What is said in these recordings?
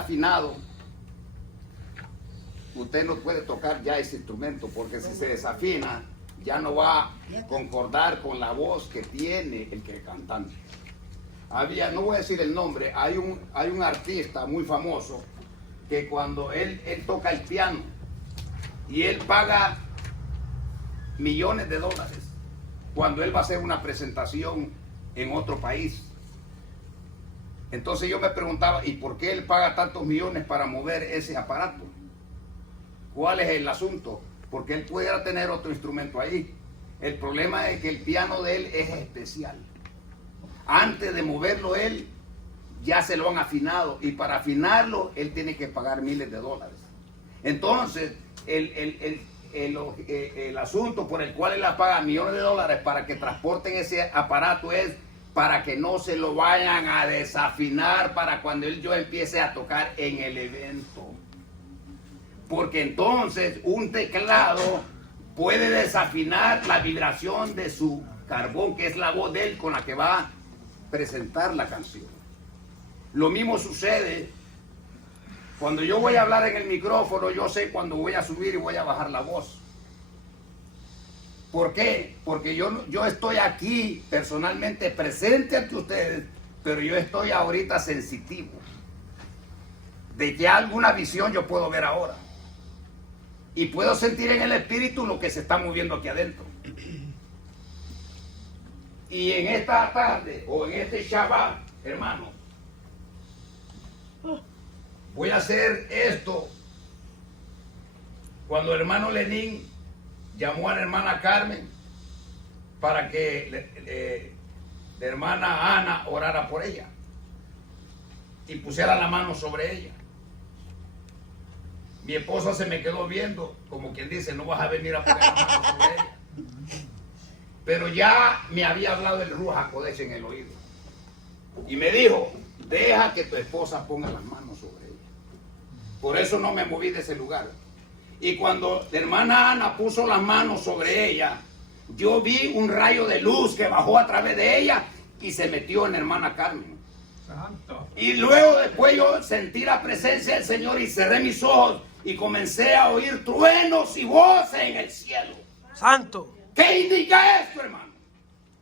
afinado, usted no puede tocar ya ese instrumento, porque si se desafina, ya no va a concordar con la voz que tiene el que cantante. No voy a decir el nombre, hay un artista muy famoso que cuando él toca el piano y él paga millones de dólares cuando él va a hacer una presentación en otro país. Entonces yo me preguntaba, ¿y por qué él paga tantos millones para mover ese aparato? ¿Cuál es el asunto? Porque él pudiera tener otro instrumento ahí. El problema es que el piano de él es especial. Antes de moverlo él, ya se lo han afinado. Y para afinarlo, él tiene que pagar miles de dólares. Entonces, el asunto por el cual él la paga millones de dólares para que transporten ese aparato es para que no se lo vayan a desafinar para cuando yo empiece a tocar en el evento. Porque entonces un teclado puede desafinar la vibración de su carbón, que es la voz de él con la que va a presentar la canción. Lo mismo sucede cuando yo voy a hablar en el micrófono, yo sé cuando voy a subir y voy a bajar la voz. ¿Por qué? Porque yo estoy aquí personalmente presente ante ustedes, pero yo estoy ahorita sensitivo de que alguna visión yo puedo ver ahora. Y puedo sentir en el espíritu lo que se está moviendo aquí adentro. Y en esta tarde, o en este Shabbat, hermano, voy a hacer esto. Cuando el hermano Lenín llamó a la hermana Carmen para que la hermana Ana orara por ella y pusiera la mano sobre ella. Mi esposa se me quedó viendo, como quien dice, no vas a venir a poner la mano sobre ella. Pero ya me había hablado el Ruach HaKodesh en el oído. Y me dijo, deja que tu esposa ponga las manos sobre ella. Por eso no me moví de ese lugar. Y cuando la hermana Ana puso las manos sobre ella, yo vi un rayo de luz que bajó a través de ella y se metió en la hermana Carmen. Santo. Y luego después yo sentí la presencia del Señor y cerré mis ojos y comencé a oír truenos y voces en el cielo. Santo. ¿Qué indica esto, hermano?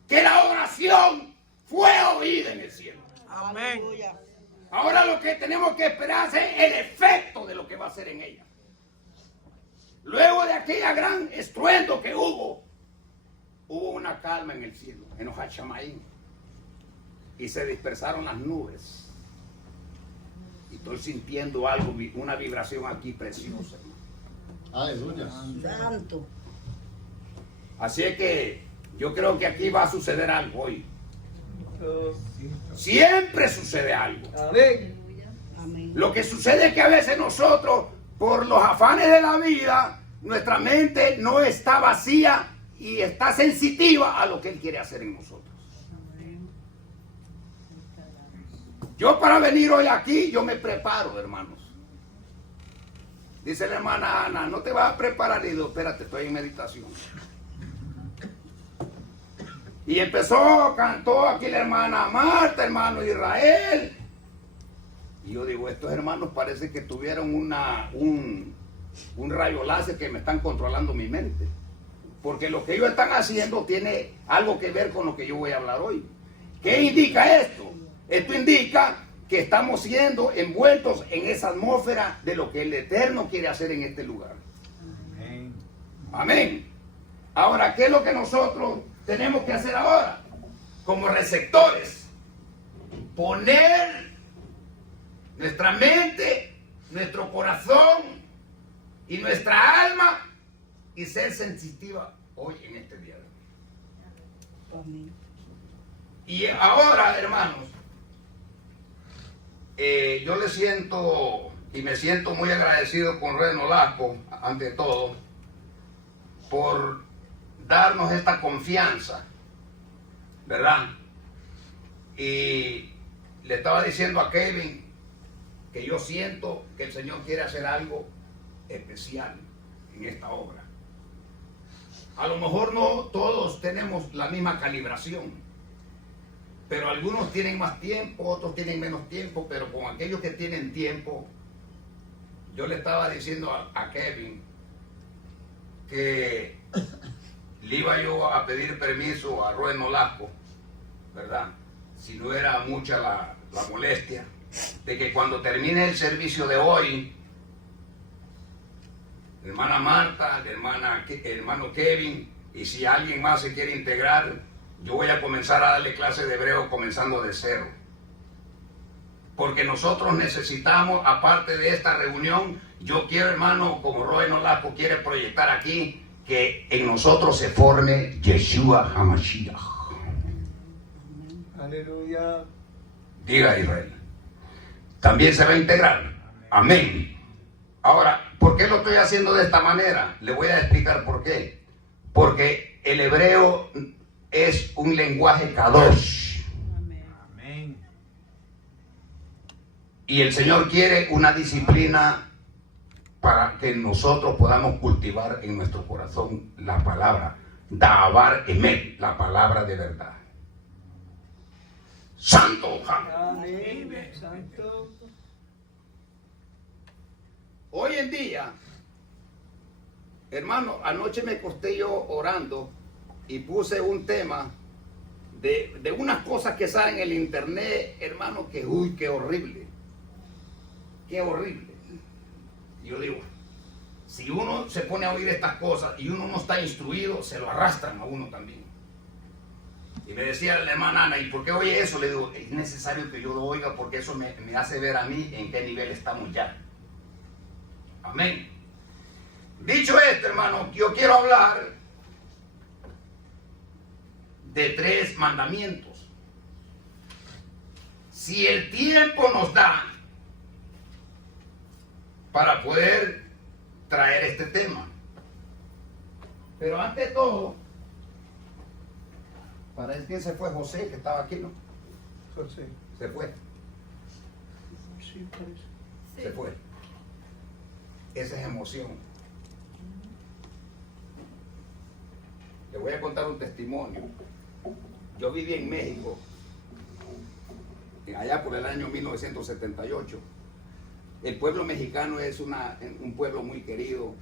Que la oración fue oída en el cielo. Amén. Ahora lo que tenemos que esperar es el efecto de lo que va a hacer en ella. Luego de aquella gran estruendo que hubo una calma en el cielo, en los Hachamaín, y se dispersaron las nubes. Y estoy sintiendo algo, una vibración aquí preciosa. Aleluya. Santo. Así es que yo creo que aquí va a suceder algo hoy. Siempre sucede algo. Amén. Lo que sucede es que a veces nosotros, por los afanes de la vida, nuestra mente no está vacía y está sensitiva a lo que Él quiere hacer en nosotros. Yo para venir hoy aquí, yo me preparo, hermanos. Dice la hermana Ana, no te vas a preparar. Y digo, espérate, estoy en meditación. Y cantó aquí la hermana Marta, hermano Israel. Y yo digo, estos hermanos parece que tuvieron un rayo láser que me están controlando mi mente. Porque lo que ellos están haciendo tiene algo que ver con lo que yo voy a hablar hoy. ¿Qué indica esto? Esto indica que estamos siendo envueltos en esa atmósfera de lo que el Eterno quiere hacer en este lugar. Amén. Amén. Ahora, ¿qué es lo que nosotros tenemos que hacer ahora? Como receptores, poner nuestra mente, nuestro corazón y nuestra alma y ser sensitiva hoy en este día. Amén. Y ahora, hermanos, yo le siento y me siento muy agradecido con Rey Nolasco, ante todo, por darnos esta confianza, ¿verdad? Y le estaba diciendo a Kevin que yo siento que el Señor quiere hacer algo especial en esta obra. A lo mejor no todos tenemos la misma calibración, Pero algunos tienen más tiempo, otros tienen menos tiempo, pero con aquellos que tienen tiempo, yo le estaba diciendo a Kevin que le iba yo a pedir permiso a Rubén Nolasco, ¿verdad? Si no era mucha la molestia, de que cuando termine el servicio de hoy, hermana Marta, hermano Kevin, y si alguien más se quiere integrar, yo voy a comenzar a darle clase de hebreo comenzando de cero. Porque nosotros necesitamos, aparte de esta reunión, yo quiero, hermano, como Rubén Nolasco quiere proyectar aquí, que en nosotros se forme Yeshua HaMashiach. Aleluya. Diga Israel. También se va a integrar. Amén. Ahora, ¿por qué lo estoy haciendo de esta manera? Le voy a explicar por qué. Porque el hebreo es un lenguaje kadosh. Amén. Y el Señor quiere una disciplina para que nosotros podamos cultivar en nuestro corazón la palabra. Da'avar emet, la palabra de verdad. Santo. Amén. Santo. Hoy en día, hermano, anoche me acosté yo orando y puse un tema de unas cosas que salen en el internet, hermano, que uy, qué horrible. Qué horrible. Yo digo, si uno se pone a oír estas cosas y uno no está instruido, se lo arrastran a uno también. Y me decía la hermana Ana, ¿y por qué oye eso? Le digo, es necesario que yo lo oiga porque eso me hace ver a mí en qué nivel estamos ya. Amén. Dicho esto, hermano, yo quiero hablar de 3 mandamientos. Si el tiempo nos da para poder traer este tema. Pero ante todo, parece que se fue José, que estaba aquí, ¿no? José. Se fue, Sí, parece. se fue. Esa es emoción. Le voy a contar un testimonio. Yo viví en México, allá por el año 1978. El pueblo mexicano es un pueblo muy querido,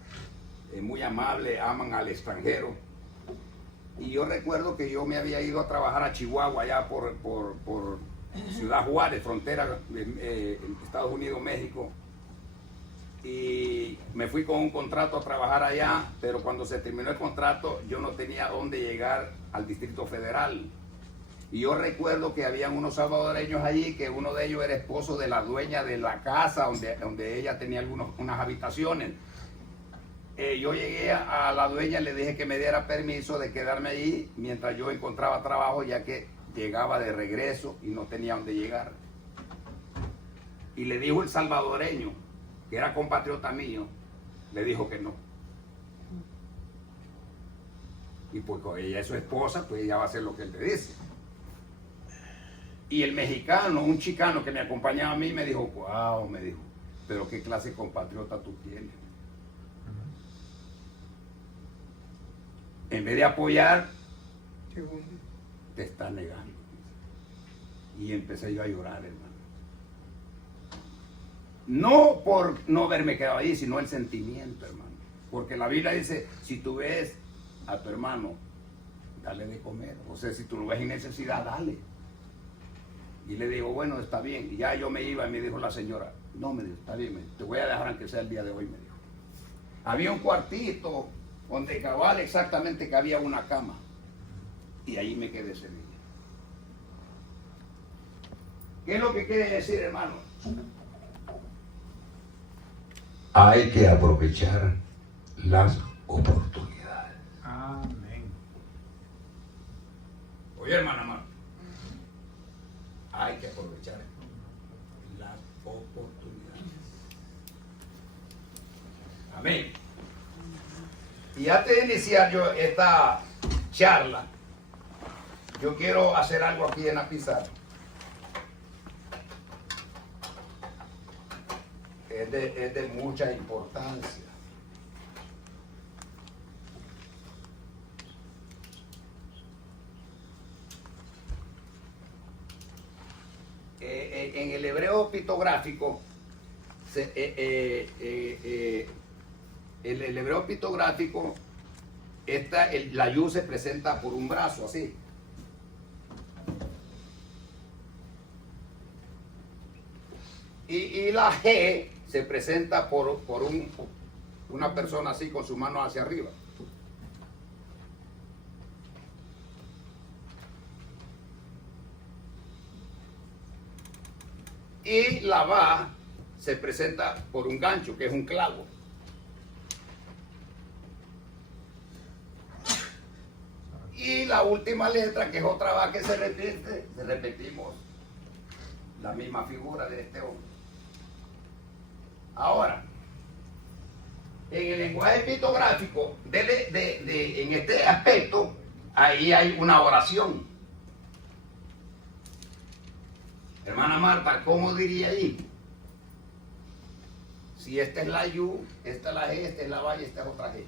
muy amable, aman al extranjero. Y yo recuerdo que yo me había ido a trabajar a Chihuahua, allá por Ciudad Juárez, frontera Estados Unidos-México. Y me fui con un contrato a trabajar allá, pero cuando se terminó el contrato yo no tenía dónde llegar al Distrito Federal. Y yo recuerdo que habían unos salvadoreños allí, que uno de ellos era esposo de la dueña de la casa donde ella tenía unas habitaciones. Yo llegué a la dueña y le dije que me diera permiso de quedarme allí mientras yo encontraba trabajo, ya que llegaba de regreso y no tenía dónde llegar. Y le dijo el salvadoreño, que era compatriota mío, le dijo que no. Y pues como ella es su esposa, pues ella va a hacer lo que él le dice. Y el mexicano, un chicano que me acompañaba a mí, me dijo, wow, me dijo, pero qué clase de compatriota tú tienes. En vez de apoyar, te está negando. Y empecé yo a llorar, hermano. No por no haberme quedado ahí, sino el sentimiento, hermano. Porque la Biblia dice, si tú ves a tu hermano, dale de comer. O sea, si tú lo ves en necesidad, dale. Y le digo, bueno, está bien. Y ya yo me iba y me dijo la señora, no, me dijo, está bien, te voy a dejar aunque sea el día de hoy, me dijo. Había un cuartito donde cabal exactamente cabía una cama. Y ahí me quedé ese día. ¿Qué es lo que quiere decir, hermano? Hay que aprovechar las oportunidades. Amén. Oye, hermana Marta, hay que aprovechar las oportunidades. Amén. Y antes de iniciar yo esta charla, yo quiero hacer algo aquí en la pizarra. Es de mucha importancia. en el hebreo pictográfico, el hebreo pictográfico, la yud se presenta por un brazo, así. Y la G se presenta por una persona así con su mano hacia arriba. Y la Va se presenta por un gancho, que es un clavo. Y la última letra, que es otra Va que se repite, repetimos la misma figura de este hombre. Ahora, en el lenguaje pictográfico, en este aspecto, ahí hay una oración. Hermana Marta, ¿cómo diría ahí? Si esta es la Yu, esta es la G, esta es la Va y esta es otra G.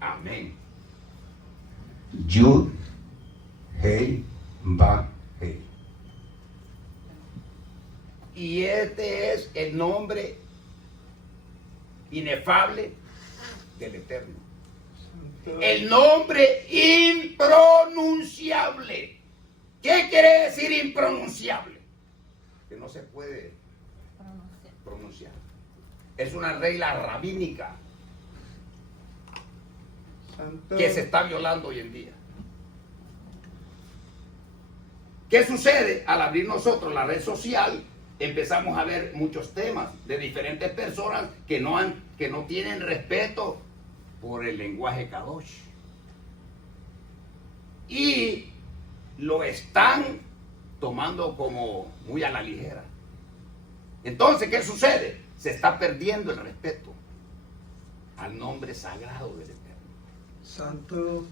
Amén. Yud, Hei, Va, Hei. Y este es el nombre inefable del Eterno. El nombre impronunciable. ¿Qué quiere decir impronunciable? Que no se puede pronunciar. Es una regla rabínica que se está violando hoy en día. ¿Qué sucede? Al abrir nosotros la red social, empezamos a ver muchos temas de diferentes personas que no tienen respeto por el lenguaje Kadosh. Y lo están tomando como muy a la ligera. Entonces, ¿qué sucede? Se está perdiendo el respeto al nombre sagrado del Eterno. Santo.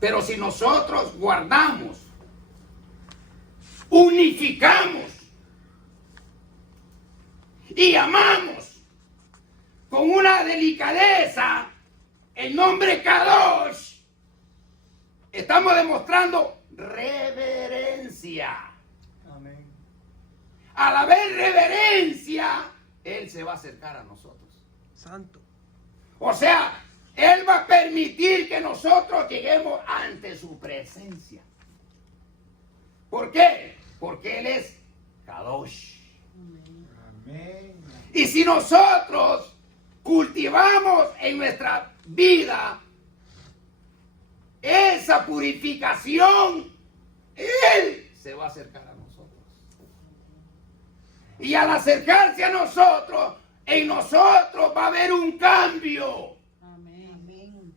Pero si nosotros guardamos, unificamos y amamos con una delicadeza el nombre Kadosh, estamos demostrando reverencia. Amén. Al haber reverencia, Él se va a acercar a nosotros. Santo. O sea, Él va a permitir que nosotros lleguemos ante su presencia. ¿Por qué? Porque Él es Kadosh. Amén. Y si nosotros cultivamos en nuestra vida esa purificación, Él se va a acercar a nosotros. Y al acercarse a nosotros, en nosotros va a haber un cambio. Amén.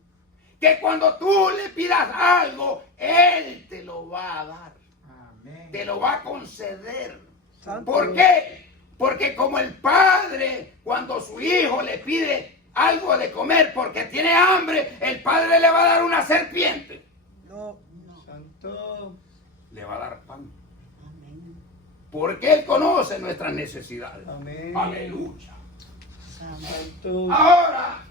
Que cuando tú le pidas algo, Él te lo va a dar. Amén. Te lo va a conceder. Santo. ¿Por qué? Porque como el padre, cuando su hijo le pide algo de comer porque tiene hambre, el padre le va a dar una serpiente. No. Santo. Le va a dar pan. Amén. Porque Él conoce nuestras necesidades. Amén. Aleluya. Santo. Ahora,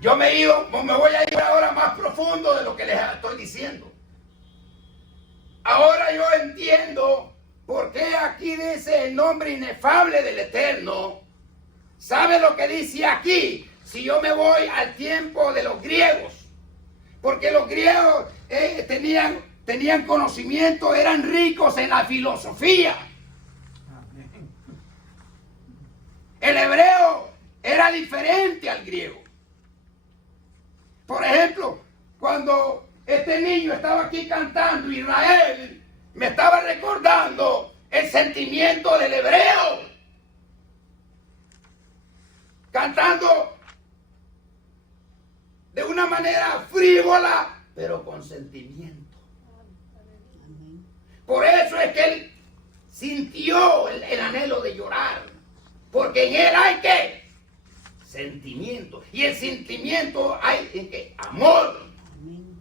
yo me voy a ir ahora más profundo de lo que les estoy diciendo. Ahora yo entiendo por qué aquí dice el nombre inefable del Eterno. ¿Sabe lo que dice aquí? Si yo me voy al tiempo de los griegos, porque los griegos tenían conocimiento, eran ricos en la filosofía. Amén. El hebreo era diferente al griego. Por ejemplo, cuando este niño estaba aquí cantando Israel, me estaba recordando el sentimiento del hebreo. Cantando de una manera frívola, pero con sentimiento. Amén. Por eso es que él sintió el anhelo de llorar. Porque en él hay ¿qué? Sentimiento. Y el sentimiento hay en qué? Amor. Amén.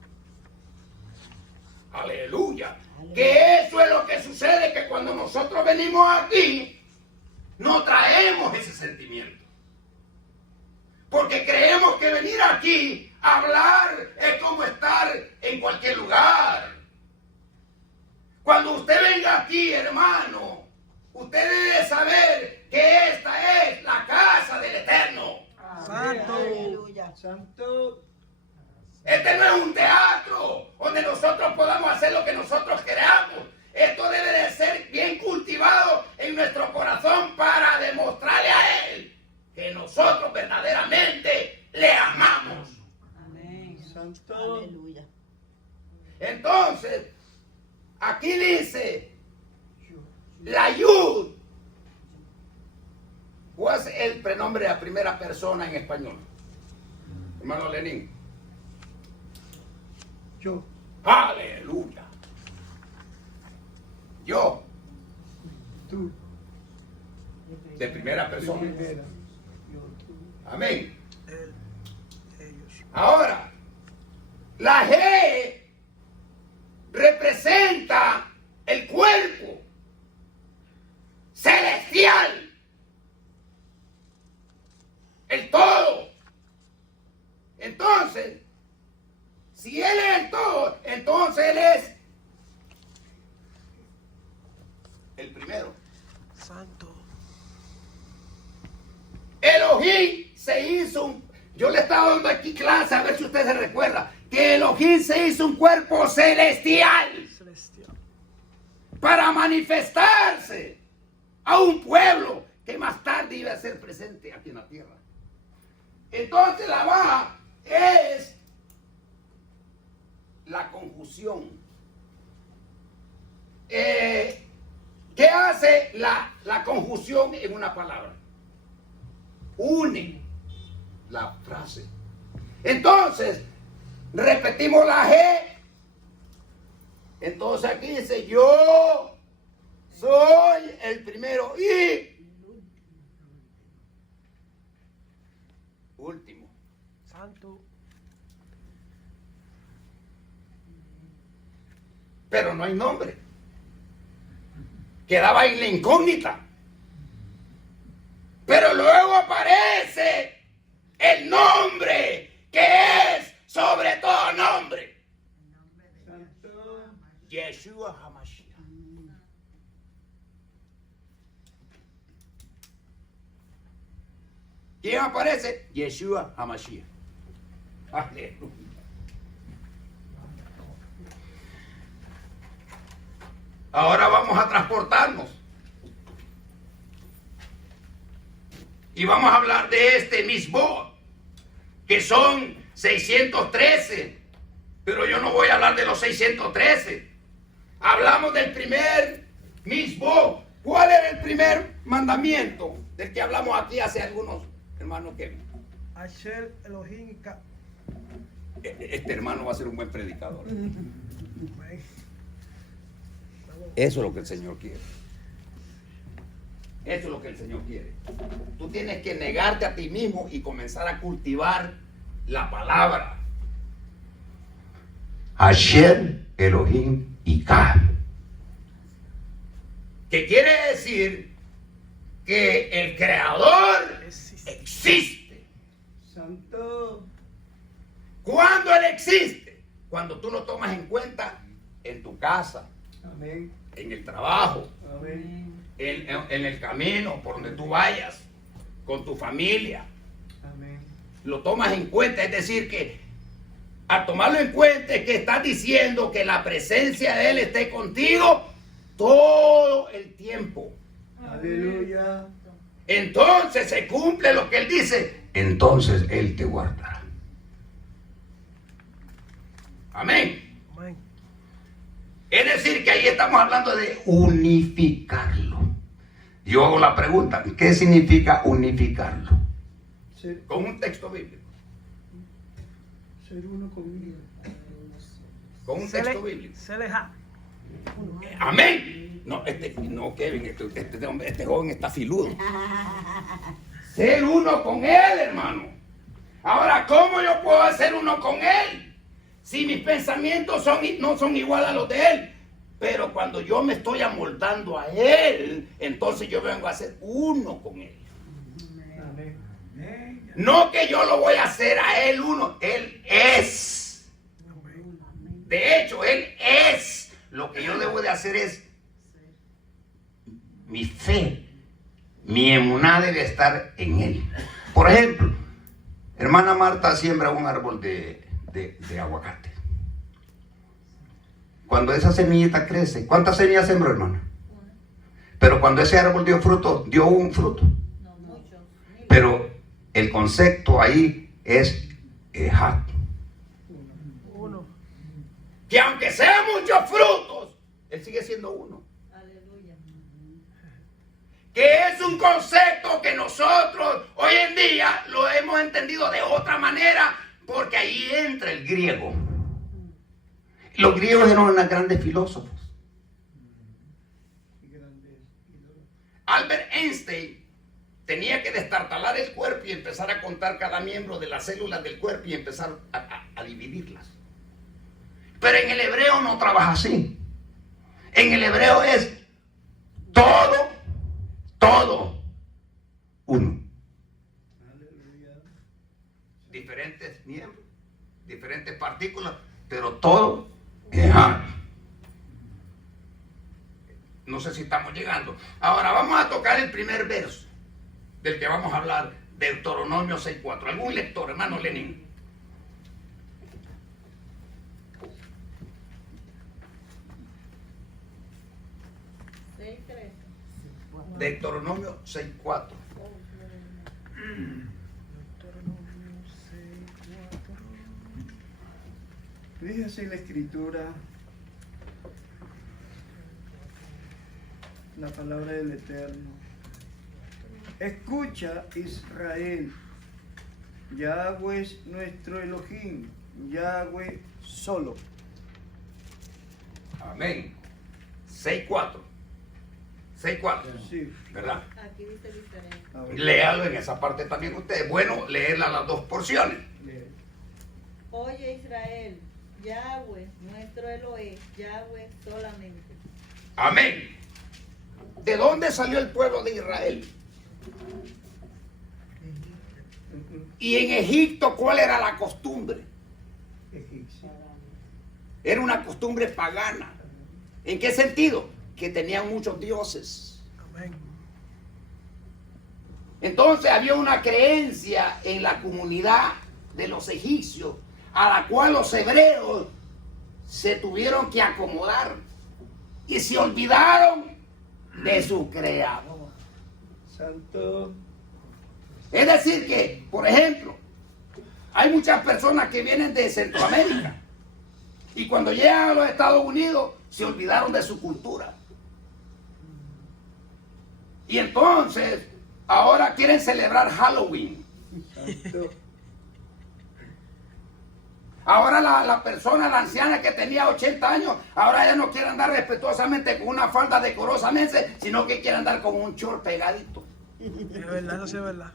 Aleluya. Que eso es lo que sucede, que cuando nosotros venimos aquí, no traemos ese sentimiento. Porque creemos que que venir aquí a hablar es como estar en cualquier lugar. Cuando usted venga aquí, hermano, usted debe saber que esta es la casa del Eterno. Santo. Aleluya. Santo. Este no es un teatro donde nosotros podamos hacer lo que nosotros queramos. Esto debe de ser bien cultivado en nuestro corazón para demostrarle a Él que nosotros verdaderamente le amamos. Amén. Santo. Aleluya. Entonces, aquí dice, la yud. ¿Cuál es el prenombre a primera persona en español? Hermano Lenín. Yo. Aleluya. Yo, Tú. de primera persona. Primera. Yo. Tú. Amén. Él. Ellos. Ahora, la G representa el cuerpo celestial, el todo. Entonces, si Él es el todo, entonces Él es el primero. Santo. Elohim se hizo yo le estaba dando aquí clase a ver si usted se recuerda que Elohim se hizo un cuerpo celestial para manifestarse a un pueblo que más tarde iba a ser presente aquí en la tierra. Entonces la Ba es la conjunción. ¿Qué hace la conjunción en una palabra? Une la frase. Entonces, repetimos la G. Entonces aquí dice, yo soy el primero y último. Santo. Pero no hay nombre. Quedaba en la incógnita. Pero luego aparece el nombre que es sobre todo nombre. Santo. Yeshua HaMashiach. ¿Quién aparece? Yeshua HaMashiach. Aleluya. Ahora vamos a transportarnos. Y vamos a hablar de este Misbod, que son 613. Pero yo no voy a hablar de los 613. Hablamos del primer Misbod. ¿Cuál era el primer mandamiento del que hablamos aquí hace algunos hermanos Kevin? Asher Elohim Ka. Este hermano va a ser un buen predicador. Amén. Eso es lo que el Señor quiere. Eso es lo que el Señor quiere. Tú tienes que negarte a ti mismo y comenzar a cultivar la palabra. Hashem, Elohim y Ka. Que quiere decir que el Creador existe. Santo. ¿Cuándo Él existe? Cuando tú lo tomas en cuenta en tu casa, Amén. en el trabajo, Amén. en el camino, por donde tú vayas, con tu familia. Amén. Lo tomas en cuenta, es decir, que al tomarlo en cuenta es que estás diciendo que la presencia de Él esté contigo todo el tiempo. Aleluya. Entonces se cumple lo que Él dice, entonces Él te guardará. Amén. Amén. Es decir, que ahí estamos hablando de unificarlo. Yo hago la pregunta, ¿qué significa unificarlo? Ser, Con un texto bíblico. ser uno conmigo. Con un texto bíblico. Seleja. Amén. No, Kevin, este joven está filudo. Ser uno con Él, hermano. Ahora, ¿cómo yo puedo hacer uno con Él? Si mis pensamientos no son iguales a los de Él. Pero cuando yo me estoy amoldando a Él, entonces yo vengo a ser uno con Él. Amén. No que yo lo voy a hacer a él uno, él es. De hecho, él es. Lo que yo debo de hacer es mi fe, mi emuná debe estar en él. Por ejemplo, hermana Marta siembra un árbol de aguacate. Cuando esa semillita crece, ¿cuántas semillas sembró, hermana? Pero cuando ese árbol dio fruto, dio un fruto. Pero el concepto ahí es Ejat. Que aunque sean muchos frutos, él sigue siendo uno. Aleluya. Que es un concepto que nosotros hoy en día lo hemos entendido de otra manera, porque ahí entra el griego. Los griegos eran unos grandes filósofos. Albert Einstein tenía que destartalar el cuerpo y empezar a contar cada miembro de las células del cuerpo y empezar a dividirlas. Pero en el hebreo no trabaja así. En el hebreo es todo, uno. Diferentes miembros, diferentes partículas, pero todo es algo. No sé si estamos llegando. Ahora vamos a tocar el primer verso del que vamos a hablar, Deuteronomio 6:4. ¿Algún lector, hermano Lenin? Deuteronomio 6:4. Dice así la escritura, la palabra del Eterno. Escucha, Israel, Yahweh es nuestro Elohim, Yahweh solo. Amén. 6:4. 6:4. Sí. ¿Verdad? Aquí dice diferente. A ver, Léalo en esa parte también ustedes. Es bueno leerla las dos porciones. lee. Oye Israel, Yahweh, nuestro Elohim, Yahweh solamente. Amén. ¿De dónde salió el pueblo de Israel? Y en Egipto, ¿cuál era la costumbre? Egipcio. Era una costumbre pagana. ¿En qué sentido? Que tenían muchos dioses. Entonces había una creencia en la comunidad de los egipcios, a la cual los hebreos se tuvieron que acomodar y se olvidaron de su creador. Santo. Es decir que, por ejemplo, hay muchas personas que vienen de Centroamérica y cuando llegan a los Estados Unidos se olvidaron de su cultura. Y entonces ahora quieren celebrar Halloween. Santo. Ahora la persona, la anciana que tenía 80 años, ahora ya no quiere andar respetuosamente con una falda decorosamente, sino que quiere andar con un short pegadito. Es verdad, no sé, es verdad.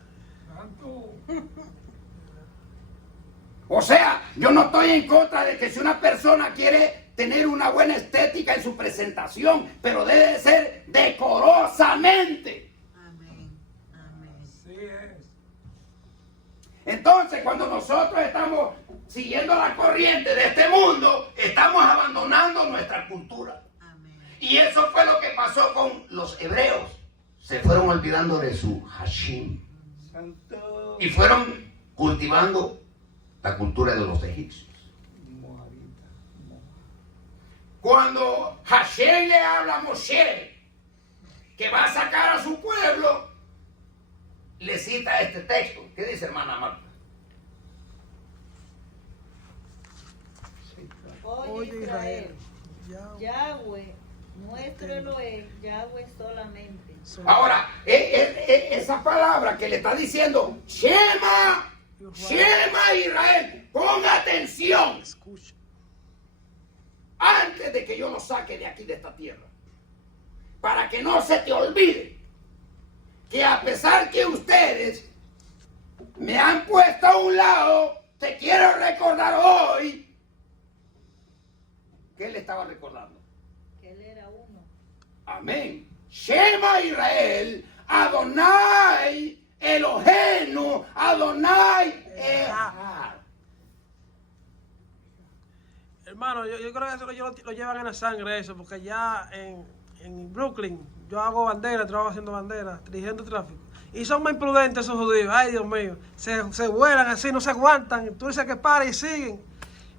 O sea, yo no estoy en contra de que si una persona quiere tener una buena estética en su presentación, pero debe de ser decorosamente. Amén. Amén. Sí es. Entonces, cuando nosotros estamos siguiendo la corriente de este mundo, estamos abandonando nuestra cultura. Amén. Y eso fue lo que pasó con los hebreos. Se fueron olvidando de su Hashim Santo. y fueron cultivando la cultura de los egipcios. Moabita. Cuando Hashem le habla a Moshe que va a sacar a su pueblo, le cita este texto. ¿Qué dice, hermana Marta? Oye Israel, Ya, Yahweh, nuestro Elohim, Yahweh solamente. Ahora, esa palabra que le está diciendo, Shema, Shema Israel, pon atención escucha. antes de que yo lo saque de aquí, de esta tierra, para que no se te olvide que a pesar que ustedes me han puesto a un lado, te quiero recordar hoy que él estaba recordando. Que él era uno. Amén. Shema Israel, Adonai Elohenu Adonai Echad. Hermano, yo creo que eso lo llevan en la sangre eso, porque ya en Brooklyn yo hago bandera, trabajo haciendo bandera, dirigiendo tráfico. Y son más imprudentes esos judíos, ay Dios mío, se vuelan así, no se aguantan, tú dices que para y siguen.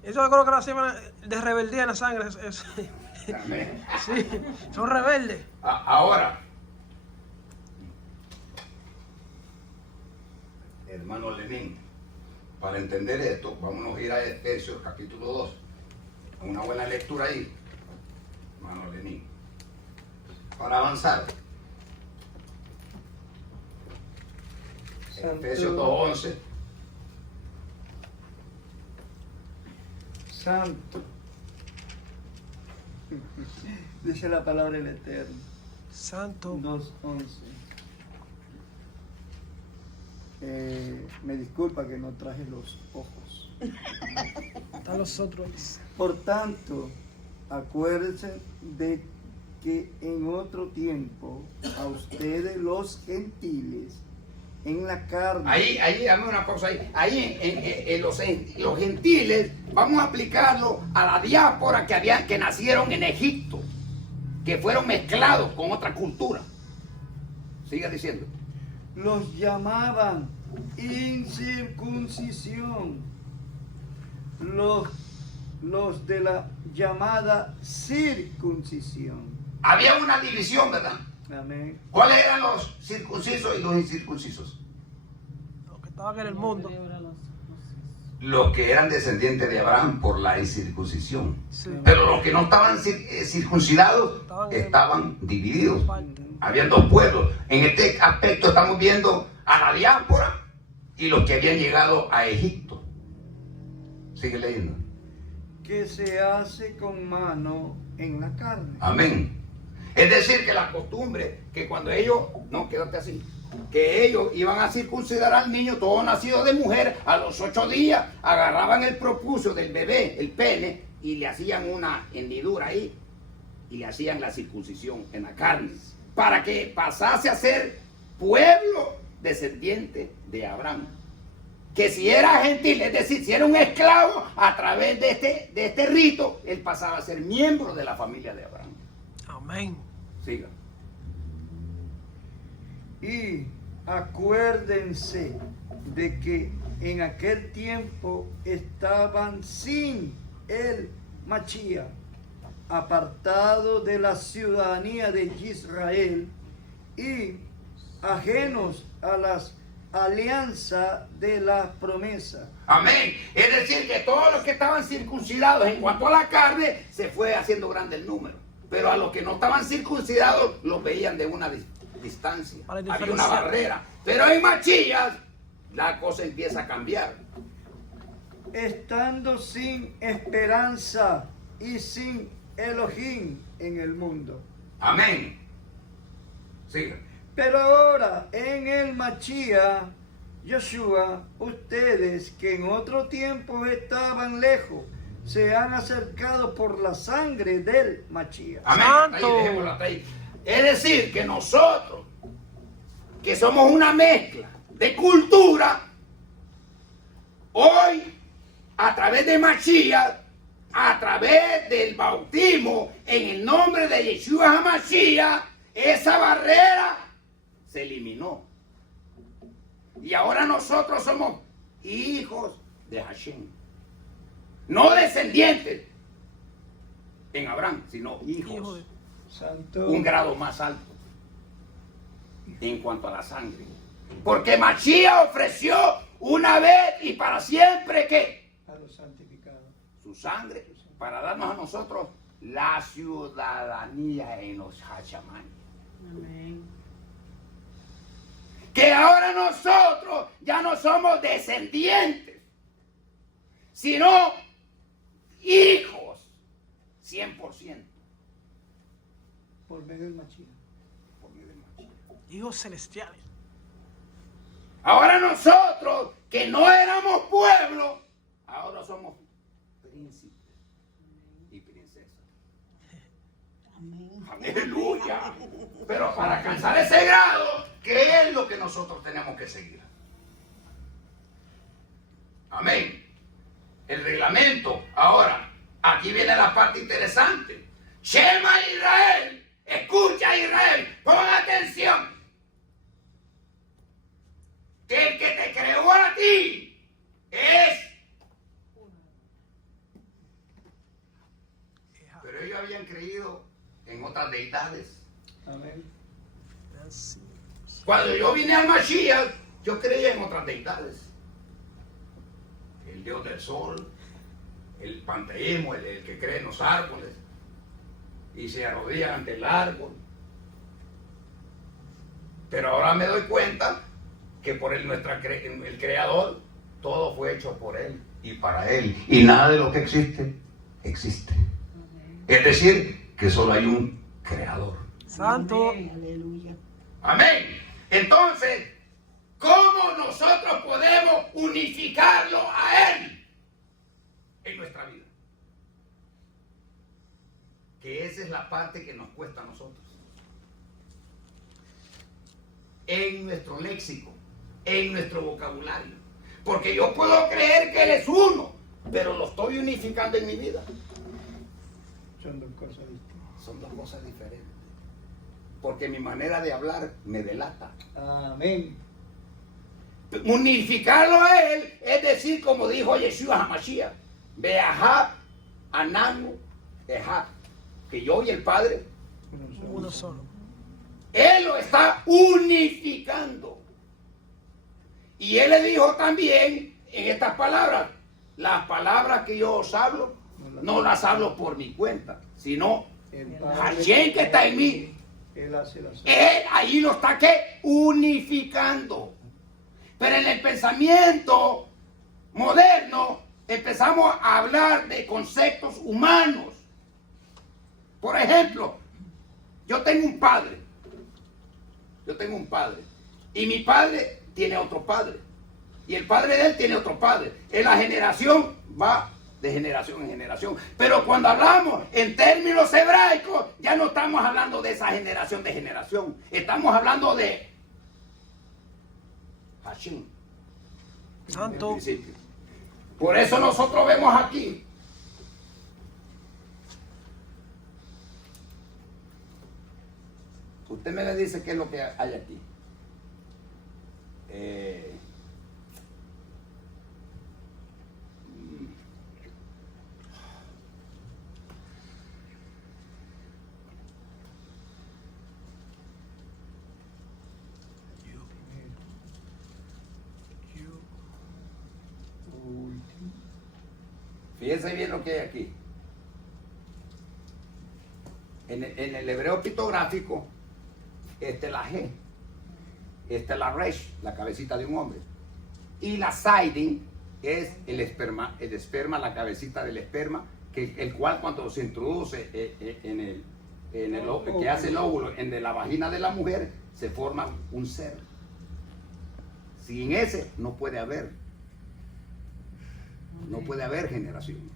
Eso yo creo que lo llevan de rebeldía en la sangre. Amén. Sí, son rebeldes. Ahora, hermano Lenín, para entender esto, vámonos a ir a Efesios capítulo 2. Una buena lectura ahí, hermano Lenín. Para avanzar. Efesios 2:11. Santo. Dice la palabra del Eterno. Santo. 2:11. Me disculpa que no traje los ojos. Están los otros. Por tanto, acuérdense de que en otro tiempo a ustedes los gentiles en la carne. Ahí, dame una pausa ahí. Ahí en los gentiles, vamos a aplicarlo a la diáspora que nacieron en Egipto, que fueron mezclados con otra cultura. Siga diciendo. Los llamaban incircuncisión. Los de la llamada circuncisión. Había una división, ¿verdad? Amén. ¿Cuáles eran los circuncisos y los incircuncisos? Los que estaban en el mundo. Los que eran descendientes de Abraham por la incircuncisión. Sí. Pero los que no estaban circuncidados estaban divididos. Habían dos pueblos. En este aspecto estamos viendo a la diáspora y los que habían llegado a Egipto. Sigue leyendo. Que se hace con mano en la carne. Amén. Es decir, que la costumbre, que cuando ellos, no, quédate así, que ellos iban a circuncidar al niño, todo nacido de mujer, a los 8 días, agarraban el propucio del bebé, el pene, y le hacían una hendidura ahí, y le hacían la circuncisión en la carne, para que pasase a ser pueblo descendiente de Abraham. Que si era gentil, es decir, si era un esclavo, a través de este rito, él pasaba a ser miembro de la familia de Abraham. Amén. Siga. Y acuérdense de que en aquel tiempo estaban sin el Mashiach, apartados de la ciudadanía de Israel y ajenos a las alianzas de las promesas. Amén. Es decir, que todos los que estaban circuncidados en cuanto a la carne, se fue haciendo grande el número. Pero a los que no estaban circuncidados, los veían de una distancia. Había una barrera. Pero en Mashiach, la cosa empieza a cambiar. Estando sin esperanza y sin Elohim en el mundo. Amén. Siga. Pero ahora, en el Mashiach, Yeshua, ustedes que en otro tiempo estaban lejos, se han acercado por la sangre del Mashiach. Amén. Santo. Ahí, dejémoslo hasta ahí. Es decir, que nosotros, que somos una mezcla de cultura, hoy, a través de Mashiach, a través del bautismo, en el nombre de Yeshua HaMashiach, esa barrera se eliminó. Y ahora nosotros somos hijos de Hashem. No descendientes en Abraham, sino hijos. Santo. Un grado más alto en cuanto a la sangre. Porque Mashiach ofreció una vez y para siempre ¿qué? A los santificados. Su sangre para darnos a nosotros la ciudadanía en los Hachamán. Amén. Que ahora nosotros ya no somos descendientes, sino hijos 100%. Por medio del Mashiach. Por medio del Mashiach. Hijos celestiales. Ahora nosotros, que no éramos pueblo, ahora somos príncipes y princesas. Amén. Aleluya. Pero para alcanzar ese grado, ¿Qué es lo que nosotros tenemos que seguir? Amén. El reglamento. Ahora, aquí viene la parte interesante. Shema Israel. Escucha Israel. Pon atención. Que el que te creó a ti es. Pero ellos habían creído en otras deidades. Amén. Cuando yo vine al Mashiach, yo creía en otras deidades. El dios del sol, el panteísmo, el que cree en los árboles, y se arrodillan ante el árbol. Pero ahora me doy cuenta que por el Creador, todo fue hecho por Él y para Él. Y nada de lo que existe, existe. Es decir, que solo hay un Creador. Santo. Aleluya. Amén. Entonces, ¿cómo nosotros podemos unificarlo a Él en nuestra vida? Que esa es la parte que nos cuesta a nosotros. En nuestro léxico, en nuestro vocabulario. Porque yo puedo creer que Él es uno, pero lo estoy unificando en mi vida. Son dos cosas distintas. Son dos cosas diferentes. Porque mi manera de hablar me delata. Amén. Unificarlo a Él es decir, como dijo Yeshua HaMashiach, Beahab, Ananu, Ehab, que yo y el Padre, Uno solo. Él lo está unificando. Y Él le dijo también en estas palabras, las palabras que yo os hablo, no las hablo por mi cuenta, sino El Hashem que está en mí. Él hace las Él ahí lo está ¿qué? Unificando. Pero en el pensamiento moderno empezamos a hablar de conceptos humanos. Por ejemplo, yo tengo un padre. Y mi padre tiene otro padre. Y el padre de él tiene otro padre. En la generación va de generación en generación. Pero cuando hablamos en términos hebraicos, ya no estamos hablando de esa generación de generación. Estamos hablando de Hashem. Santo. En principio. Por eso nosotros vemos aquí. Usted me le dice qué es lo que hay aquí. Fíjense bien lo que hay aquí. En el hebreo pictográfico, esta es la G, esta es la Resh, la cabecita de un hombre. Y la Saidin es el esperma, la cabecita del esperma, el cual cuando se introduce que hace el óvulo en la vagina de la mujer, se forma un ser. Sin ese no puede haber. No puede haber generación.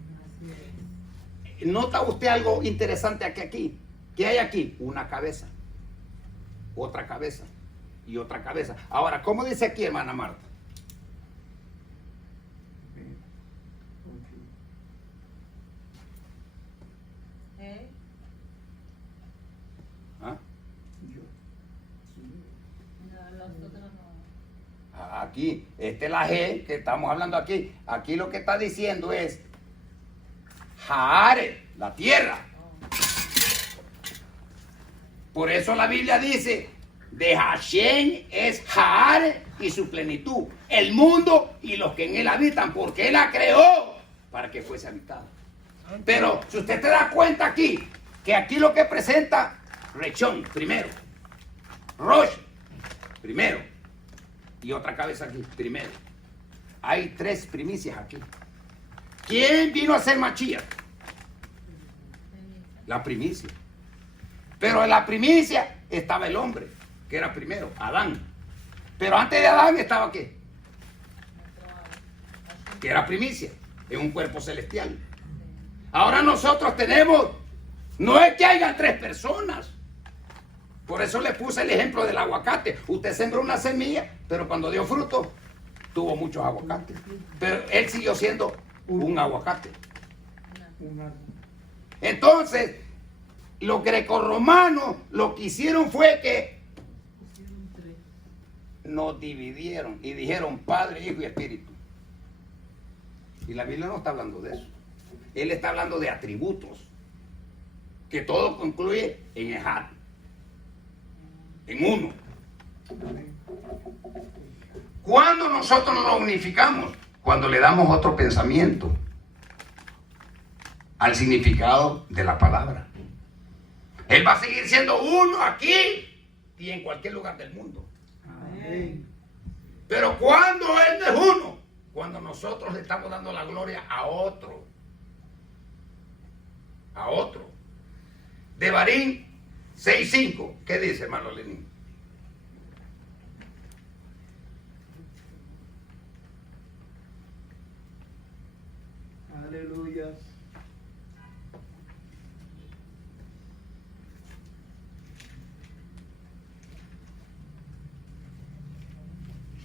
¿Nota usted algo interesante aquí? ¿Qué hay aquí? Una cabeza, otra cabeza y otra cabeza. Ahora, ¿cómo dice aquí, hermana Marta? ¿Ah? No, los otros no. Aquí, esta es la G que estamos hablando aquí. Aquí lo que está diciendo es Jaare, la tierra. Por eso la Biblia dice, de Hashem es Jaare y su plenitud, el mundo y los que en él habitan, porque él la creó para que fuese habitado. Pero si usted te da cuenta aquí, que aquí lo que presenta, Rechón primero, Rosh primero, y otra cabeza aquí, primero. Hay tres primicias aquí. ¿Quién vino a ser Mashiach? La primicia. Pero en la primicia estaba el hombre, que era primero, Adán. Pero antes de Adán estaba ¿qué? Que era primicia, en un cuerpo celestial. Ahora nosotros tenemos, no es que hayan tres personas, Por eso le puse el ejemplo del aguacate. Usted sembró una semilla, pero cuando dio fruto, tuvo muchos aguacates. Pero él siguió siendo un aguacate. Entonces, los grecorromanos lo que hicieron fue que nos dividieron y dijeron Padre, Hijo y Espíritu. Y la Biblia no está hablando de eso. Él está hablando de atributos, que todo concluye en Ejad, en uno. Cuando nosotros nos unificamos, cuando le damos otro pensamiento al significado de la palabra. Él va a seguir siendo uno aquí y en cualquier lugar del mundo. Amén. Pero cuando Él no es uno, cuando nosotros le estamos dando la gloria a otro. A otro. Devarim 6:5. ¿Qué dice, hermano Lenín? Aleluya.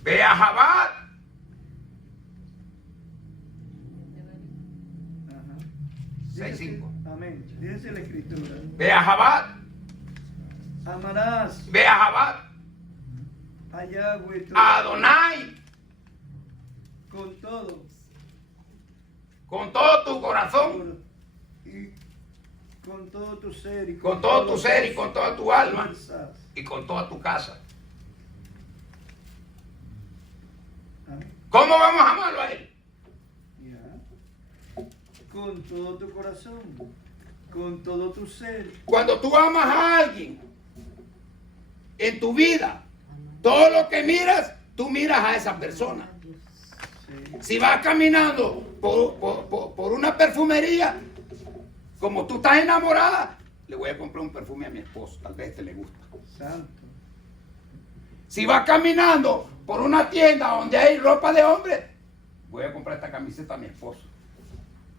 Ve a Jabad. Ajá. 6:5. Amén. Dice la escritura. Ve a Jabad. Amarás Ve a Jabad. a Yahweh tu A Adonai. con todo Con todo tu corazón. y con todo tu ser y Con todo tu ser y con toda tu alma. fuerzas. Y con toda tu casa. Amén. ¿Cómo vamos a amarlo a Él? Ya. Con todo tu corazón, con todo tu ser. Cuando tú amas a alguien en tu vida, todo lo que miras, tú miras a esa persona. Sí. Si vas caminando por una perfumería, como tú estás enamorada, le voy a comprar un perfume a mi esposo, tal vez le gusta. Santo. Si vas caminando por una tienda donde hay ropa de hombre, voy a comprar esta camiseta a mi esposo.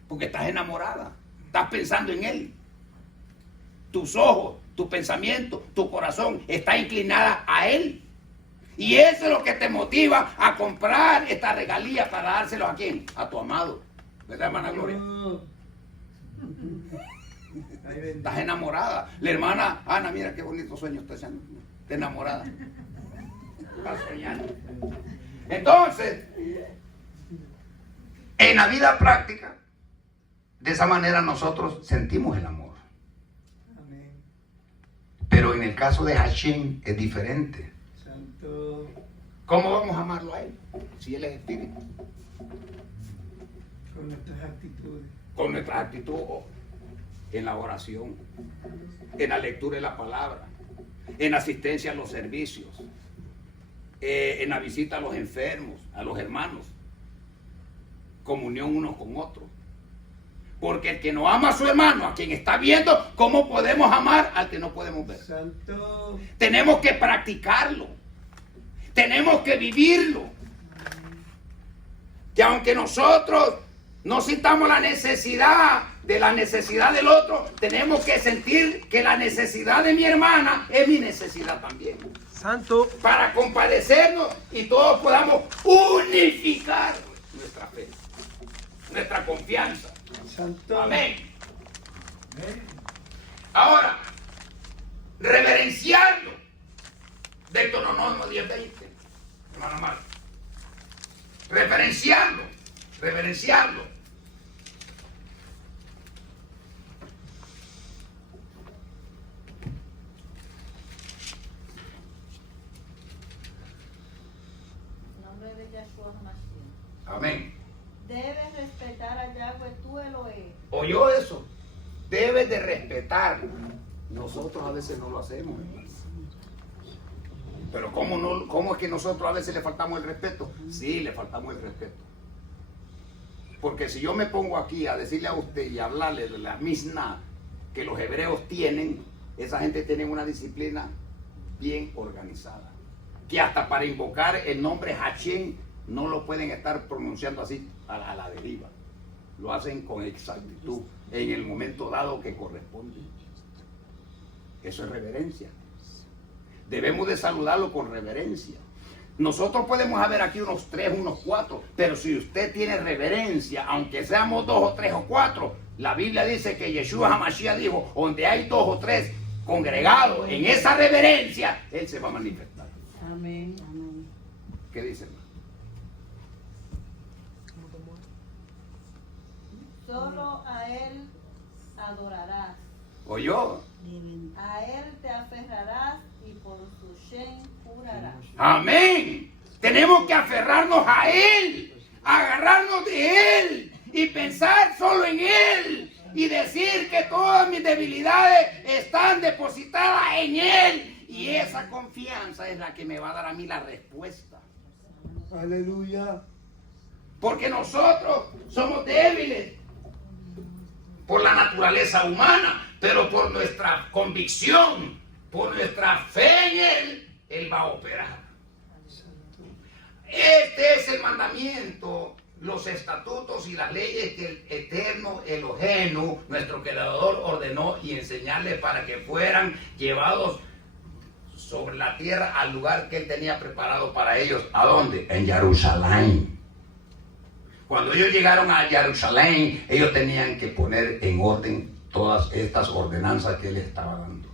Porque estás enamorada, estás pensando en él. Tus ojos, tu pensamiento, tu corazón está inclinada a él. Y eso es lo que te motiva a comprar esta regalía para dárselo a quién, a tu amado. ¿Verdad, hermana Gloria? Ay, bendito. Estás enamorada. La hermana Ana, mira qué bonito sueño está haciendo. Está enamorada. Está soñando. Entonces, en la vida práctica, de esa manera nosotros sentimos el amor. Amén. Pero en el caso de Hashem es diferente. Santo. ¿Cómo vamos a amarlo a Él? Si Él es espíritu. Con nuestras actitudes. Con nuestra actitud en la oración, en la lectura de la palabra, en asistencia a los servicios, en la visita a los enfermos, a los hermanos, comunión unos con otros. Porque el que no ama a su hermano, a quien está viendo, ¿cómo podemos amar al que no podemos ver? Santo. Tenemos que practicarlo, tenemos que vivirlo. Que aunque nosotros no sintamos la necesidad del otro, tenemos que sentir que la necesidad de mi hermana es mi necesidad también. Santo. Para compadecernos y todos podamos unificar nuestra fe, nuestra confianza. Santo. Amén. Ahora, reverenciarlo. Deuteronomio 10:20. Hermano Marco. Reverenciarlo. Reverenciarlo. Nombre de Yahshua HaMashiach. Amén. Debes respetar a Yahweh tu Elohim. ¿Oyó eso? Debes de respetarlo. Nosotros a veces no lo hacemos. Pero ¿cómo es que nosotros a veces le faltamos el respeto? Sí, le faltamos el respeto. Porque si yo me pongo aquí a decirle a usted y a hablarle de la Mishnah que los hebreos tienen, esa gente tiene una disciplina bien organizada. Que hasta para invocar el nombre Hashem no lo pueden estar pronunciando así a la deriva. Lo hacen con exactitud en el momento dado que corresponde. Eso es reverencia. debemos de saludarlo con reverencia. Nosotros podemos haber aquí unos 3, unos 4, pero si usted tiene reverencia, aunque seamos 2 o 3 o 4, la Biblia dice que Yeshua HaMashiach dijo, donde hay 2 o 3 congregados en esa reverencia, Él se va a manifestar. Amén. Amén. ¿Qué dice, hermano? Solo a Él adorarás. ¿Oyó? A Él te aferrarás y por su Shem jurarás. Amén. Tenemos que aferrarnos a Él, agarrarnos de Él y pensar solo en Él y decir que todas mis debilidades están depositadas en Él. Y esa confianza es la que me va a dar a mí la respuesta. Aleluya. Porque nosotros somos débiles por la naturaleza humana, pero por nuestra convicción, por nuestra fe en Él, Él va a operar. Este es el mandamiento, los estatutos y las leyes que el eterno Elohenu, nuestro creador, ordenó y enseñarles para que fueran llevados sobre la tierra al lugar que Él tenía preparado para ellos. ¿A dónde? En Jerusalén. Cuando ellos llegaron a Jerusalén, ellos tenían que poner en orden todas estas ordenanzas que Él estaba dando,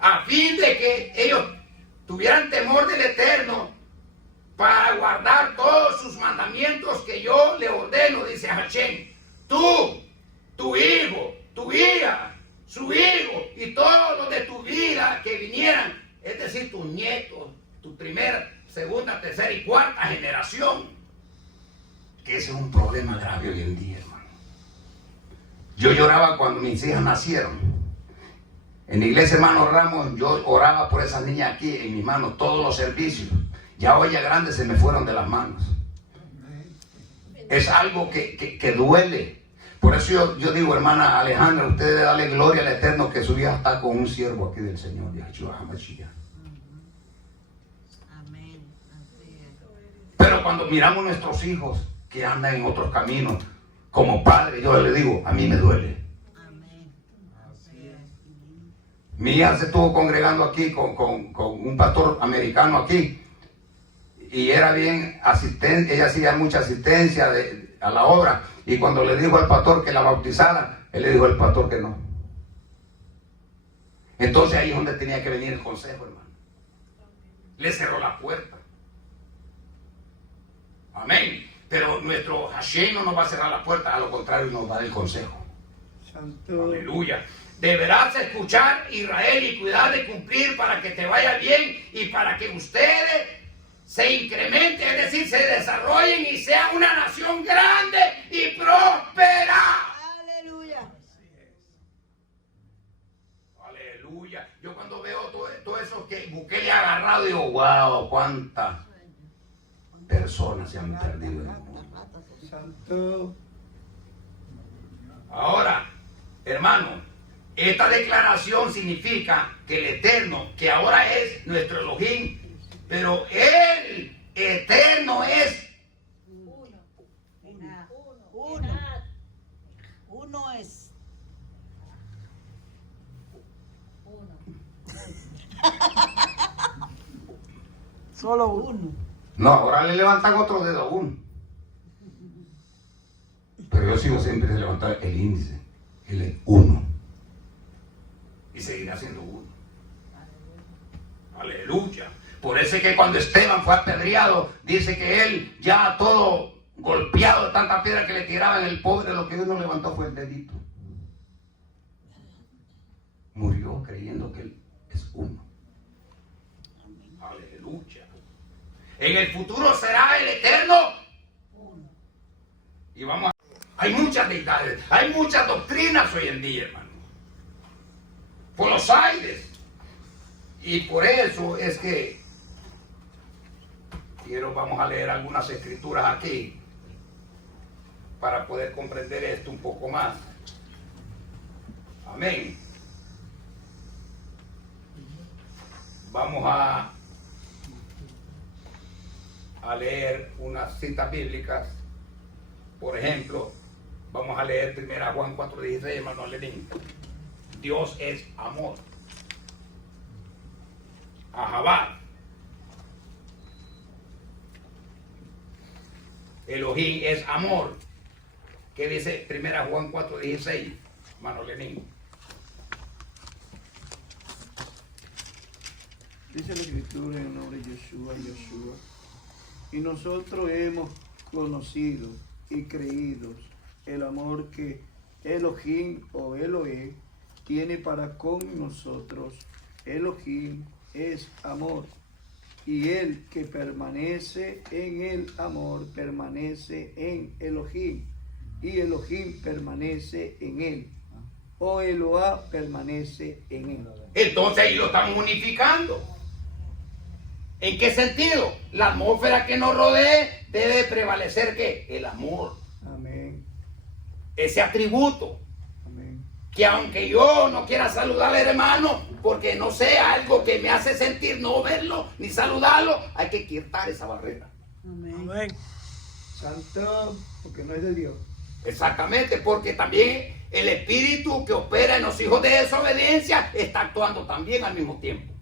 a fin de que ellos tuvieran temor del Eterno para guardar todos sus mandamientos que yo le ordeno, dice Hashem. Tú, tu hijo, tu hija, su hijo y todos los de tu vida que vinieran, es decir, tus nietos, tu primera, segunda, tercera y cuarta generación. Que ese es un problema grave hoy en día, hermano. Yo lloraba cuando mis hijas nacieron. En la iglesia, hermano Ramos, yo oraba por esas niñas aquí en mis manos, todos los servicios. Ya hoy ya grandes se me fueron de las manos. Es algo que duele. Por eso yo digo, hermana Alejandra, usted debe darle gloria al Eterno que su hija está con un siervo aquí del Señor, Yeshua HaMashiach. Amén. Pero cuando miramos nuestros hijos que andan en otros caminos, como padre, yo le digo, a mí me duele. Amén. Mi hija se estuvo congregando aquí con un pastor americano aquí, y era bien asistente, ella hacía mucha asistencia a la obra, y cuando le dijo al pastor que la bautizara, él le dijo al pastor que no. Entonces ahí es donde tenía que venir el consejo, hermano. Le cerró la puerta. Amén. Pero nuestro Hashem no nos va a cerrar la puerta, a lo contrario nos va a dar el consejo. Santo. Aleluya. Deberás escuchar, Israel, y cuidar de cumplir para que te vaya bien y para que ustedes se incrementen, es decir, se desarrollen y sean una nación grande y próspera. Aleluya. Aleluya. Yo cuando veo todo eso que Bukele ha agarrado, digo, wow, cuántas personas se han perdido en el mundo. Santo. Ahora, hermano, esta declaración significa que el Eterno, que ahora es nuestro Elohim, pero el Eterno es Uno es. Solo uno. No, ahora le levantan otro dedo a uno. Pero yo sigo siempre levantando el índice. Él es uno. Y seguirá siendo uno. Aleluya. Por eso es que cuando Esteban fue apedreado, dice que él ya todo golpeado de tanta piedra que le tiraban, el pobre, lo que Dios no levantó fue el dedito. Murió creyendo que él es uno. Aleluya. En el futuro será el Eterno. Y vamos a... Hay muchas deidades, hay muchas doctrinas hoy en día, hermano. Por los aires. Y por eso es que vamos a leer algunas escrituras aquí para poder comprender esto un poco más. Amén. Vamos a leer unas citas bíblicas. Por ejemplo, vamos a leer 1 Juan 4:16, hermano Lenín. Dios es amor. Ahabad. Elohim es amor. ¿Qué dice 1 Juan 4:16? Hermano Lenín. Dice la escritura en el nombre de Yeshua. Y nosotros hemos conocido y creído el amor que Elohim o Eloé tiene para con nosotros. Elohim es amor. Y el que permanece en el amor permanece en Elohim. Y Elohim permanece en él. O Eloá permanece en él. Entonces ahí lo estamos unificando. ¿En qué sentido? La atmósfera que nos rodee debe prevalecer ¿qué? El amor. Amén. Ese atributo. Amén. Que aunque yo no quiera saludar al hermano, porque no sea algo que me hace sentir no verlo ni saludarlo, hay que quitar esa barrera. Amén. Santo, porque no es de Dios. Exactamente, porque también el espíritu que opera en los hijos de desobediencia está actuando también al mismo tiempo.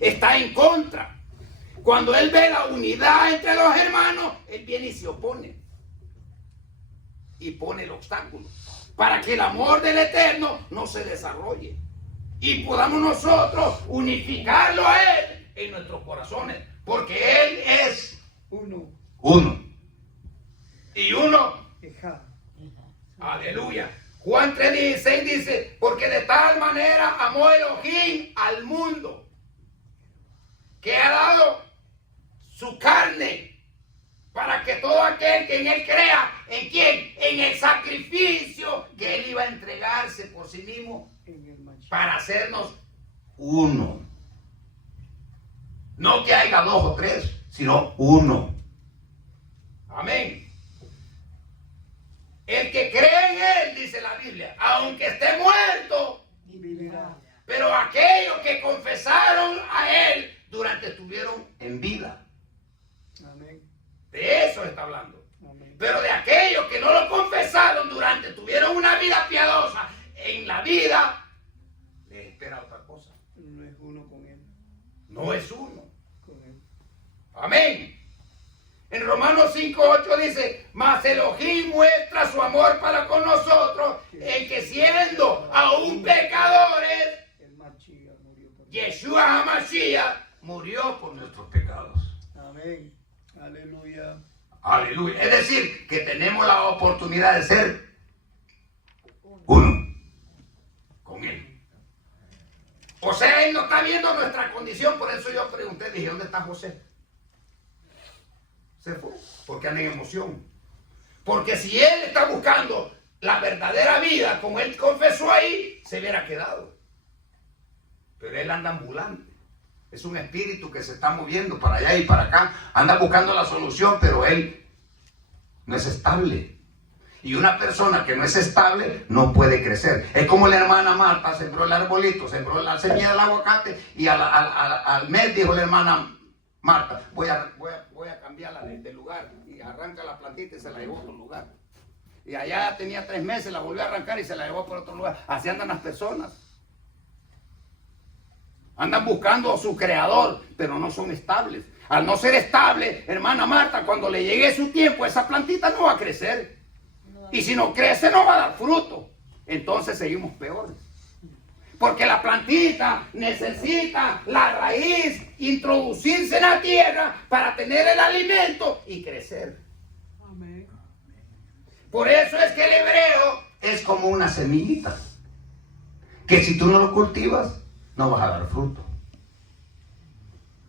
Está en contra. Cuando él ve la unidad entre los hermanos, él viene y se opone. Y pone el obstáculo. Para que el amor del Eterno no se desarrolle. Y podamos nosotros unificarlo a él en nuestros corazones. Porque él es Uno. Y uno. Ejá. Aleluya. Juan 3:16 dice, porque de tal manera amó Elohim al mundo, que ha dado su carne, para que todo aquel que en él crea, ¿en quién? En el sacrificio que él iba a entregarse por sí mismo, para hacernos uno. No que haya dos o tres, sino uno. Amén. El que cree en él, dice la Biblia, aunque esté muerto, Vivirá. pero aquellos que confesaron a él durante estuvieron en vida. Amén. De eso está hablando. Amén. Pero de aquellos que no lo confesaron durante tuvieron una vida piadosa, en la vida les espera otra cosa. No es uno con él. No es uno. Con él. Amén. En Romanos 5:8 dice, mas Elohim muestra su amor para con nosotros, en que siendo aún pecadores, El Machía murió por Yeshua HaMashiach murió por nuestros pecados. Amén. Aleluya. Aleluya. Es decir, que tenemos la oportunidad de ser uno con él. O sea, él no está viendo nuestra condición, por eso yo pregunté, dije, ¿dónde está José? Se fue, porque anda en emoción. Porque si él está buscando la verdadera vida, como él confesó ahí, se hubiera quedado. Pero él anda ambulante. Es un espíritu que se está moviendo para allá y para acá. Anda buscando la solución, pero él no es estable. Y una persona que no es estable no puede crecer. Es como la hermana Marta sembró el arbolito, sembró la semilla del aguacate y al mes dijo la hermana Marta, voy a cambiarla de lugar, y arranca la plantita y se la llevó a otro lugar. Y allá tenía 3 meses, la volvió a arrancar y se la llevó por otro lugar. Así andan las personas. Andan buscando a su creador, pero no son estables. Al no ser estable, hermana Marta, cuando le llegue su tiempo, esa plantita no va a crecer. Y si no crece, no va a dar fruto. Entonces seguimos peores. Porque la plantita necesita la raíz introducirse en la tierra para tener el alimento y crecer. Amén. Por eso es que el hebreo es como una semillita, que si tú no lo cultivas, no vas a dar fruto.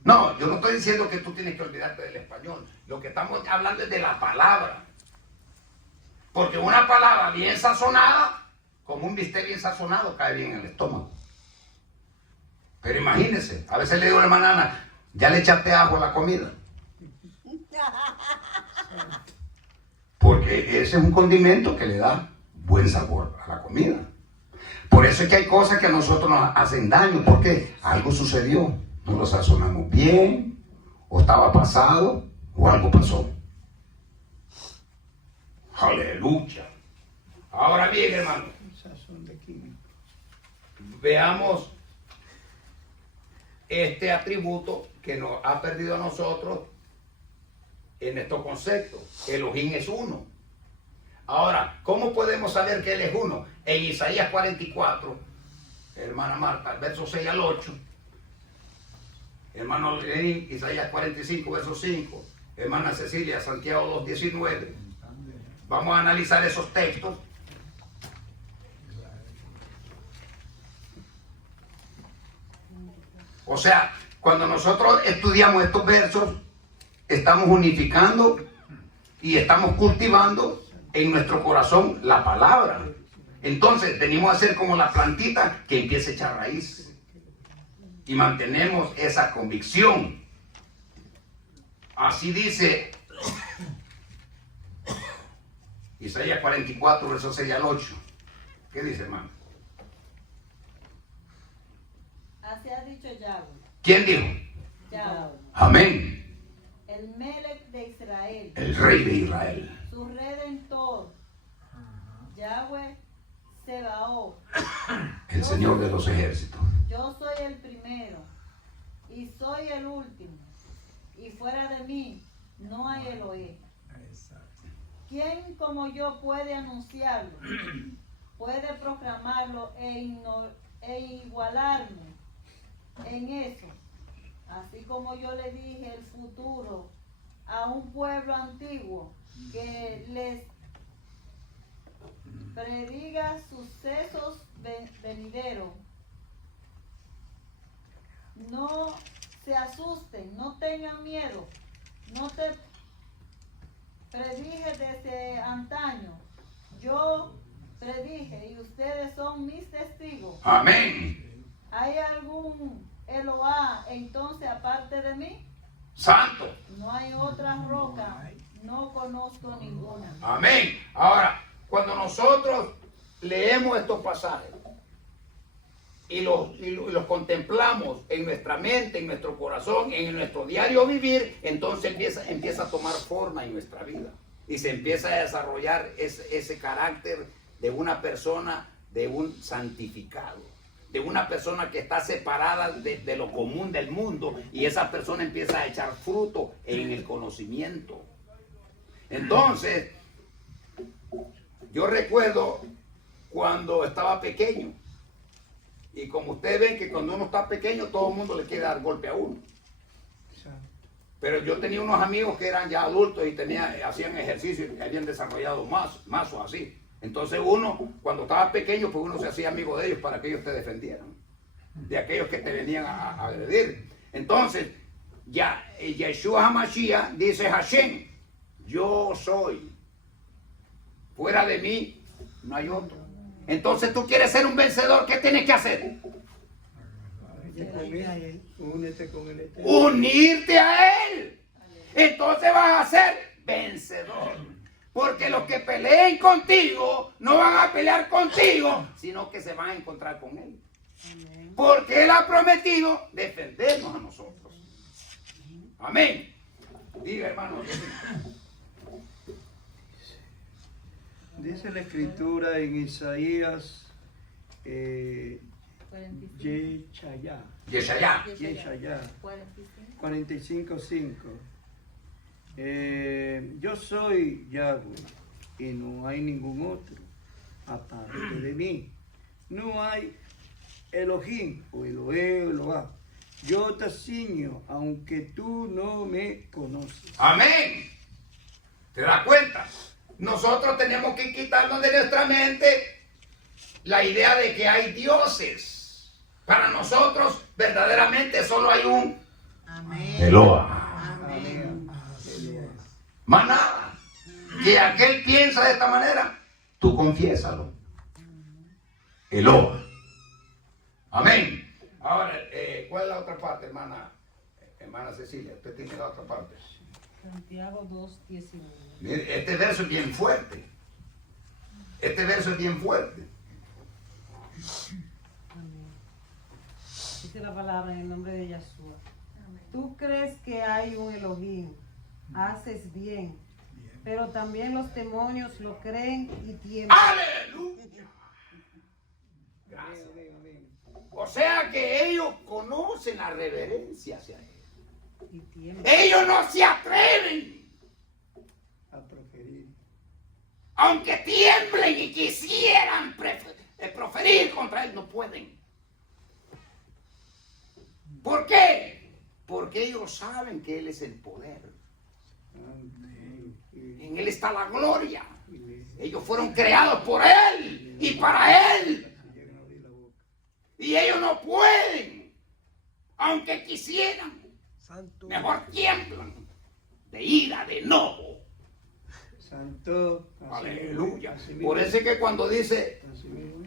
No, yo no estoy diciendo que tú tienes que olvidarte del español. Lo que estamos hablando es de la palabra. Porque una palabra bien sazonada, como un bistec bien sazonado, cae bien en el estómago. Pero imagínense, a veces le digo a la hermana Ana, ya le echaste ajo a la comida. Porque ese es un condimento que le da buen sabor a la comida. Por eso es que hay cosas que a nosotros nos hacen daño, porque algo sucedió. No lo sazonamos bien, o estaba pasado, o algo pasó. Aleluya. Ahora bien, hermano, Sazón de químico. veamos este atributo que nos ha perdido a nosotros en estos conceptos. Elohim es uno. Ahora, ¿cómo podemos saber que Él es uno? En Isaías 44, hermana Marta, verso 6 al 8. Hermano Lenín, Isaías 45, verso 5. Hermana Cecilia, Santiago 2, 19. Vamos a analizar esos textos. O sea, cuando nosotros estudiamos estos versos, estamos unificando y estamos cultivando en nuestro corazón la palabra. Entonces, venimos a ser como la plantita que empieza a echar raíz. Y mantenemos esa convicción. Así dice Isaías 44, versos 6 al 8. ¿Qué dice, hermano? Así ha dicho Yahweh. ¿Quién dijo? Yahweh, Amén. el Melech de Israel, El rey de Israel. su redentor. Yahweh Sebaot. El Señor de los ejércitos. Yo soy el primero y soy el último. Y fuera de mí no hay Elohim. ¿Quién como yo puede anunciarlo? Puede proclamarlo e igualarme en eso. Así como yo le dije el futuro a un pueblo antiguo que les prediga sucesos venideros. No se asusten, no tengan miedo. No te predije desde antaño. Yo predije y ustedes son mis testigos. Amén. ¿Hay algún Eloá entonces aparte de mí? Santo. No hay otra roca, no conozco ninguna. Amén. Ahora, cuando nosotros leemos estos pasajes y los contemplamos en nuestra mente, en nuestro corazón, en nuestro diario vivir, entonces empieza a tomar forma en nuestra vida. Y se empieza a desarrollar ese carácter de una persona, de un santificado, de una persona que está separada de lo común del mundo, y esa persona empieza a echar fruto en el conocimiento. Entonces, yo recuerdo cuando estaba pequeño, y como ustedes ven que cuando uno está pequeño todo el mundo le quiere dar golpe a uno. Pero yo tenía unos amigos que eran ya adultos y hacían ejercicio y habían desarrollado más o así. Entonces uno, cuando estaba pequeño, pues uno se hacía amigo de ellos para que ellos te defendieran de aquellos que te venían a agredir. Entonces, ya Yeshua HaMashiach dice: Hashem, yo soy. Fuera de mí no hay otro. Entonces tú quieres ser un vencedor, ¿qué tienes que hacer? Únete con él. Unirte a Él. Entonces vas a ser vencedor. Porque los que peleen contigo no van a pelear contigo, sino que se van a encontrar con Él. Porque Él ha prometido defendernos a nosotros. Amén. Diga, hermano. Dice la escritura en Isaías Yeshayá 45:5. Yo soy Yahweh y no hay ningún otro aparte de mí. No hay Elohim o Eloá. Yo te ciño aunque tú no me conoces. Amén. ¿Te das cuenta? Nosotros tenemos que quitarnos de nuestra mente la idea de que hay dioses. Para nosotros verdaderamente solo hay un Eloa. Amén. Más nada. Que aquel piensa de esta manera, tú confiésalo. Eloa. Amén. Ahora, ¿cuál es la otra parte, hermana Cecilia? Usted tiene la otra parte. Santiago 2:19. Mire, este verso es bien fuerte. Este verso es bien fuerte. Amén. Dice la palabra en el nombre de Yeshua. Tú crees que hay un Elohim, haces bien, pero también los demonios lo creen y tiemblan. ¡Aleluya! Gracias. O sea que ellos conocen la reverencia hacia Él. Y tiemblan. Ellos no se atreven, A proferir. aunque tiemblen y quisieran proferir contra Él, no pueden. ¿Por qué? Porque ellos saben que Él es el poder. Amén. En Él está la gloria. Ellos fueron creados por Él y para Él. Llegan a abrir la boca. Y ellos no pueden, aunque quisieran. Santo. Mejor tiemblan de ira, de enojo. Santo. Así Aleluya. mismo, así mismo. Por eso es que cuando dice, Así mismo.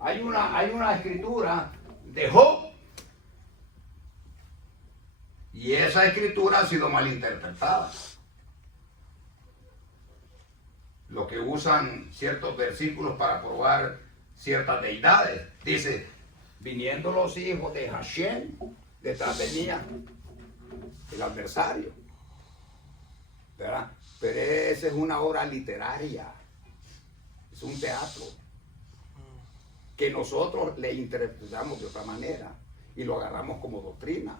hay una escritura de Job. Y esa escritura ha sido mal interpretada. Lo que usan ciertos versículos para probar ciertas deidades. Dice, viniendo los hijos de Hashem, detrás venía el adversario. ¿Verdad? Pero esa es una obra literaria. Es un teatro. Que nosotros le interpretamos de otra manera y lo agarramos como doctrina.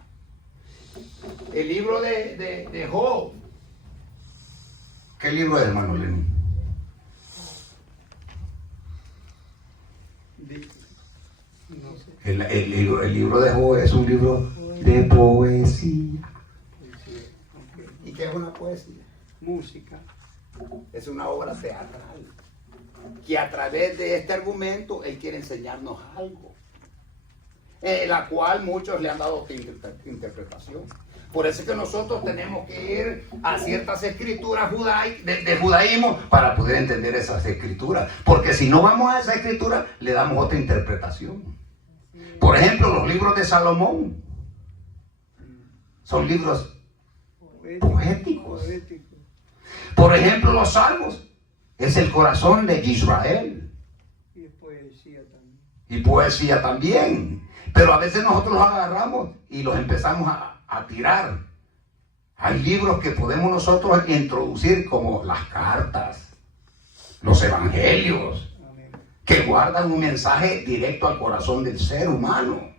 El libro de Job. ¿Qué libro es, hermano Lenín? No sé. El libro de Job es un libro de poesía. Poesía. Ok. ¿Y qué es una poesía? Música. Es una obra teatral. Que a través de este argumento él quiere enseñarnos algo. La cual muchos le han dado otra interpretación. Por eso es que nosotros tenemos que ir a ciertas escrituras de judaísmo para poder entender esas escrituras. Porque si no vamos a esa escritura, le damos otra interpretación. Por ejemplo, los libros de Salomón son libros poéticos. Poético. Por ejemplo, los salmos es el corazón de Israel. Y poesía también. Y poesía también. Pero a veces nosotros los agarramos y los empezamos a tirar. Hay libros que podemos nosotros introducir como las cartas, los evangelios, Amén. que guardan un mensaje directo al corazón del ser humano.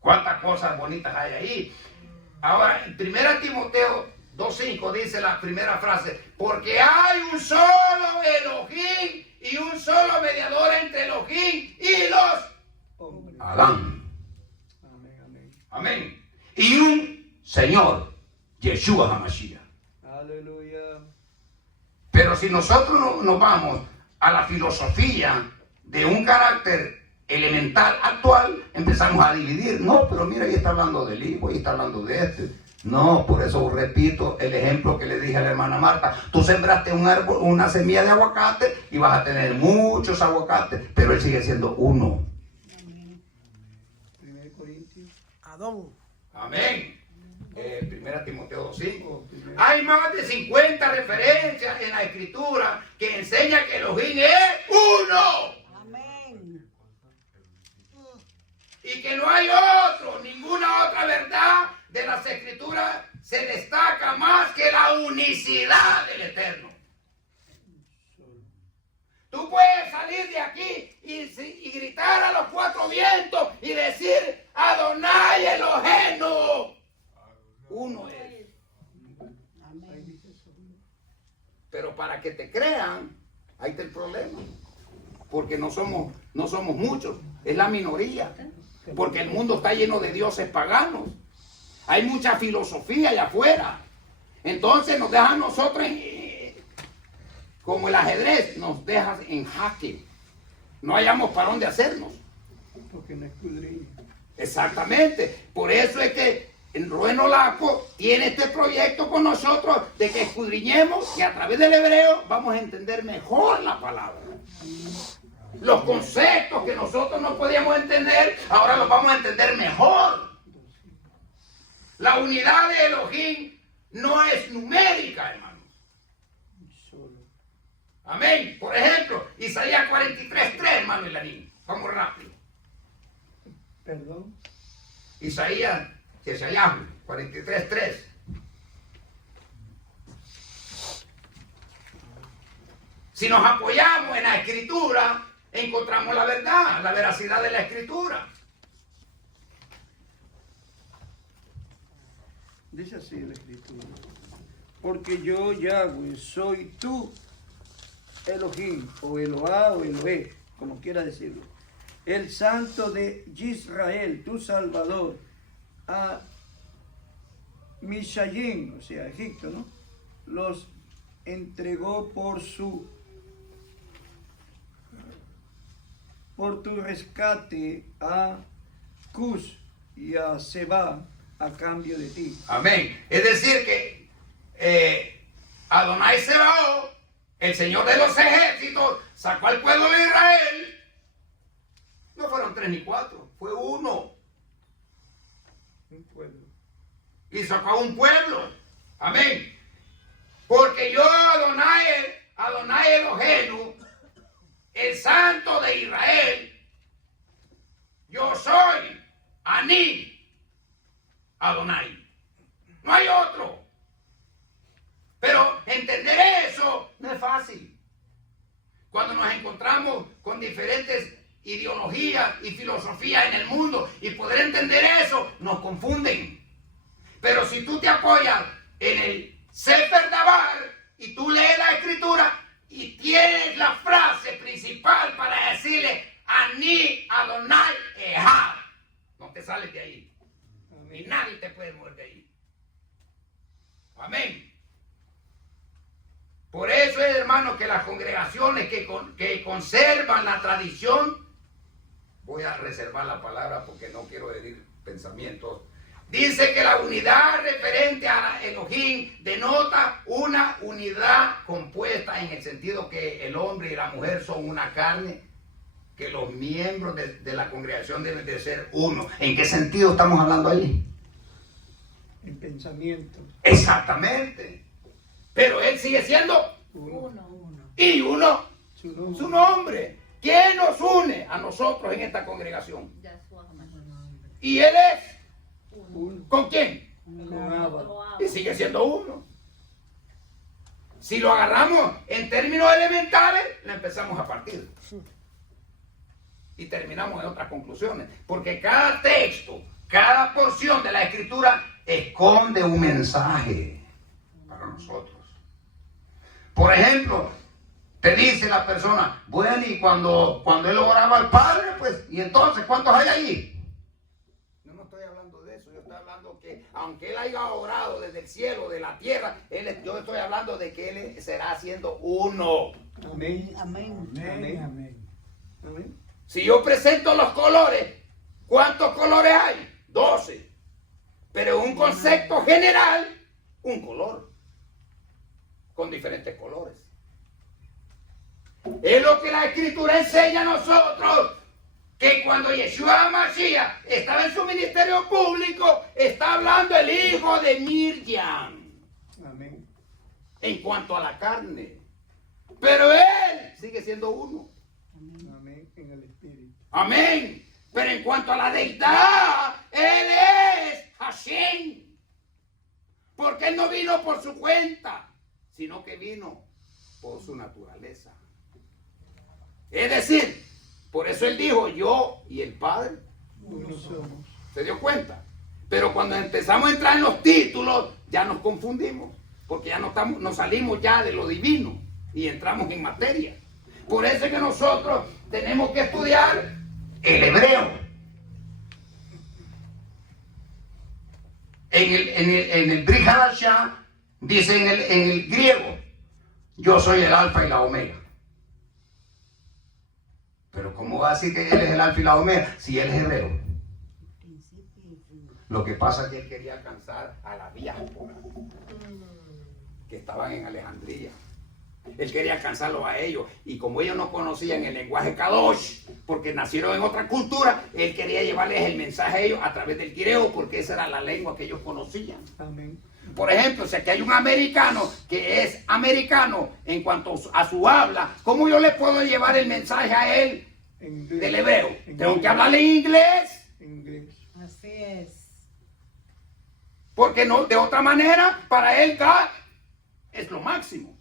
¿Cuántas cosas bonitas hay ahí? Ahora, en 1 Timoteo 2:5 dice la primera frase, porque hay un solo Elohim y un solo mediador entre Elohim y los Hombre. Adán. Amén, amén. Amén. Y un Señor, Yeshua HaMashiach. Aleluya. Pero si nosotros nos vamos a la filosofía de un carácter elemental actual, empezamos a dividir. No, pero mira, ahí está hablando del hijo, ahí está hablando de este. No, por eso repito el ejemplo que le dije a la hermana Marta. Tú sembraste un árbol, una semilla de aguacate y vas a tener muchos aguacates, pero él sigue siendo uno. 1 Corintios. Adón. Amén. 1 Timoteo 2:5. Hay más de 50 referencias en la escritura que enseña que Elohim es uno. Amén. Y que no hay otro, ninguna otra verdad de las escrituras se destaca más que la unicidad del Eterno. Tú puedes salir de aquí y gritar a los cuatro vientos y decir Adonai Elohenu. Uno es. Amén. Pero para que te crean, ahí está el problema. Porque no somos muchos, es la minoría. Porque el mundo está lleno de dioses paganos. Hay mucha filosofía allá afuera. Entonces nos deja a nosotros, como el ajedrez, nos deja en jaque. No hayamos para dónde hacernos. Porque no escudriña. Exactamente. Por eso es que el Rubén Olaco tiene este proyecto con nosotros de que escudriñemos y a través del hebreo vamos a entender mejor la palabra. Los conceptos que nosotros no podíamos entender, ahora los vamos a entender mejor. La unidad de Elohim no es numérica, hermano. Solo. Amén. Por ejemplo, Isaías 43:3, hermano Elanín. Vamos rápido. Perdón. Isaías 43:3. Si nos apoyamos en la escritura, encontramos la verdad, la veracidad de la escritura. dice así la Escritura. Porque yo, Yahweh, soy tú, Elohim, o Eloá, o Eloé, como quiera decirlo. El Santo de Israel, tu Salvador, a Mishayim, o sea, Egipto, ¿no? Los entregó por tu rescate a Cus y a Seba a cambio de ti. Amén. Es decir que Adonai Sebaot, el Señor de los ejércitos, sacó al pueblo de Israel. No fueron 3 ni 4, fue uno. Un pueblo. Y sacó a un pueblo. Amén. Porque yo, Adonai Elohenu, el Santo de Israel, yo soy Ani Adonai. No hay otro. Pero entender eso no es fácil. Cuando nos encontramos con diferentes ideologías y filosofías en el mundo y poder entender eso, nos confunden. Pero si tú te apoyas en el Sefer Dabar y tú lees la Escritura y tienes la frase principal para decirle Ani Adonai Ejad, no te sales de ahí. Amén. Y nadie te puede mover de ahí. Amén. Por eso es, hermano, que las congregaciones que conservan la tradición, voy a reservar la palabra porque no quiero herir pensamientos, dice que la unidad referente a la Elohim denota una unidad compuesta en el sentido que el hombre y la mujer son una carne, que los miembros de la congregación deben de ser uno. ¿En qué sentido estamos hablando ahí? En pensamiento. Exactamente. Pero él sigue siendo Uno. y uno, Su nombre. su nombre. ¿Quién nos une a nosotros en esta congregación? Yahshua HaMashiach. Y él es, Uno. ¿con quién? Con Abba. Y sigue siendo uno. Si lo agarramos en términos elementales, lo empezamos a partir. Y terminamos en otras conclusiones. Porque cada texto, cada porción de la Escritura esconde un mensaje para nosotros. Por ejemplo, te dice la persona, bueno, y cuando él oraba al Padre, pues, y entonces, ¿cuántos hay allí? No estoy hablando de eso, yo estoy hablando que, aunque él haya orado desde el cielo, de la tierra, yo estoy hablando de que él será siendo uno. Amén. Amén. Amén. Amén. Amén. Si yo presento los colores, ¿cuántos colores hay? 12. Pero un concepto general, un color, con diferentes colores. Es lo que la Escritura enseña a nosotros, que cuando Yeshua Mashiach estaba en su ministerio público, está hablando el hijo de Miriam, Amén. en cuanto a la carne. Pero él sigue siendo uno. Amén. En el Espíritu. Amén. Pero en cuanto a la deidad, él es Hashem. Porque él no vino por su cuenta, sino que vino por su naturaleza. Es decir, por eso él dijo, yo y el Padre Uno somos. ¿se dio cuenta? Pero cuando empezamos a entrar en los títulos, ya nos confundimos, porque ya nos salimos ya de lo divino y entramos en materia. Por eso es que nosotros tenemos que estudiar el hebreo. En el Brit Hadashah dice en el griego, yo soy el alfa y la omega. Pero ¿cómo va a decir que él es el alfa y la omega si él es hebreo? Lo que pasa es que él quería alcanzar a la diáspora que estaban en Alejandría. Él quería alcanzarlos a ellos. Y como ellos no conocían el lenguaje Kadosh, porque nacieron en otra cultura, él quería llevarles el mensaje a ellos a través del griego, porque esa era la lengua que ellos conocían. Amén. Por ejemplo, si aquí hay un americano que es americano en cuanto a su habla, ¿cómo yo le puedo llevar el mensaje a él En inglés. del hebreo? En Tengo que inglés. hablarle en inglés, En inglés. Así es. porque no, de otra manera, para él God es lo máximo.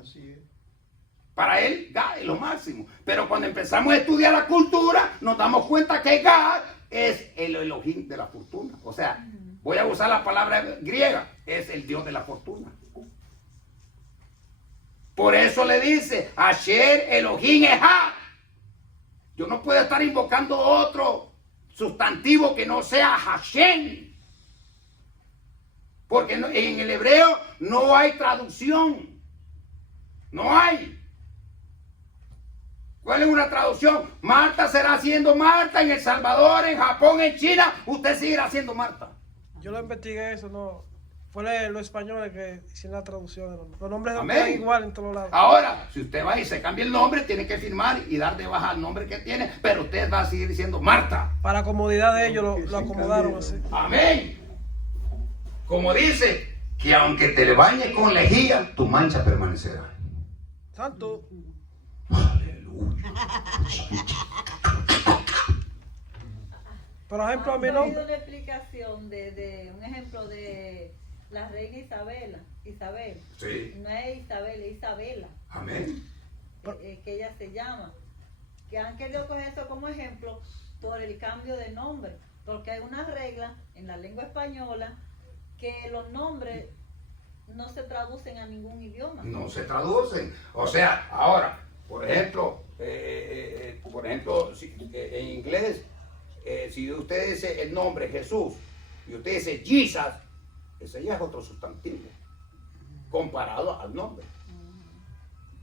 Así es. Para él God es lo máximo. Pero cuando empezamos a estudiar la cultura, nos damos cuenta que God es el Elohim de la fortuna. O sea, Voy a usar la palabra griega. Es el Dios de la fortuna. Por eso le dice, Asher Elohim Ejad. Yo no puedo estar invocando otro sustantivo que no sea Hashem. Porque en el hebreo no hay traducción. No hay. ¿Cuál es una traducción? Marta será siendo Marta en El Salvador, en Japón, en China. Usted seguirá siendo Marta. Yo lo investigué eso, no. Fue los españoles que hicieron la traducción. Los nombres no Amén. están igual en todos lados. Ahora, si usted va y se cambia el nombre, tiene que firmar y dar de baja el nombre que tiene, pero usted va a seguir diciendo Marta. Para la comodidad de ellos Aunque lo se acomodaron cambie. así. Amén. Como dice, que aunque te le bañes con lejía, tu mancha permanecerá. Santo. Aleluya. Por ejemplo, a mí ¿Han no. oído una explicación de un ejemplo de la reina Isabel? Sí. No es Isabel, es Isabela, Amén. que ella se llama. Que han querido coger eso como ejemplo por el cambio de nombre. Porque hay una regla en la lengua española que los nombres no se traducen a ningún idioma. No se traducen. O sea, ahora, por ejemplo, en inglés, si usted dice el nombre Jesús y usted dice Jesus, ese ya es otro sustantivo comparado al nombre.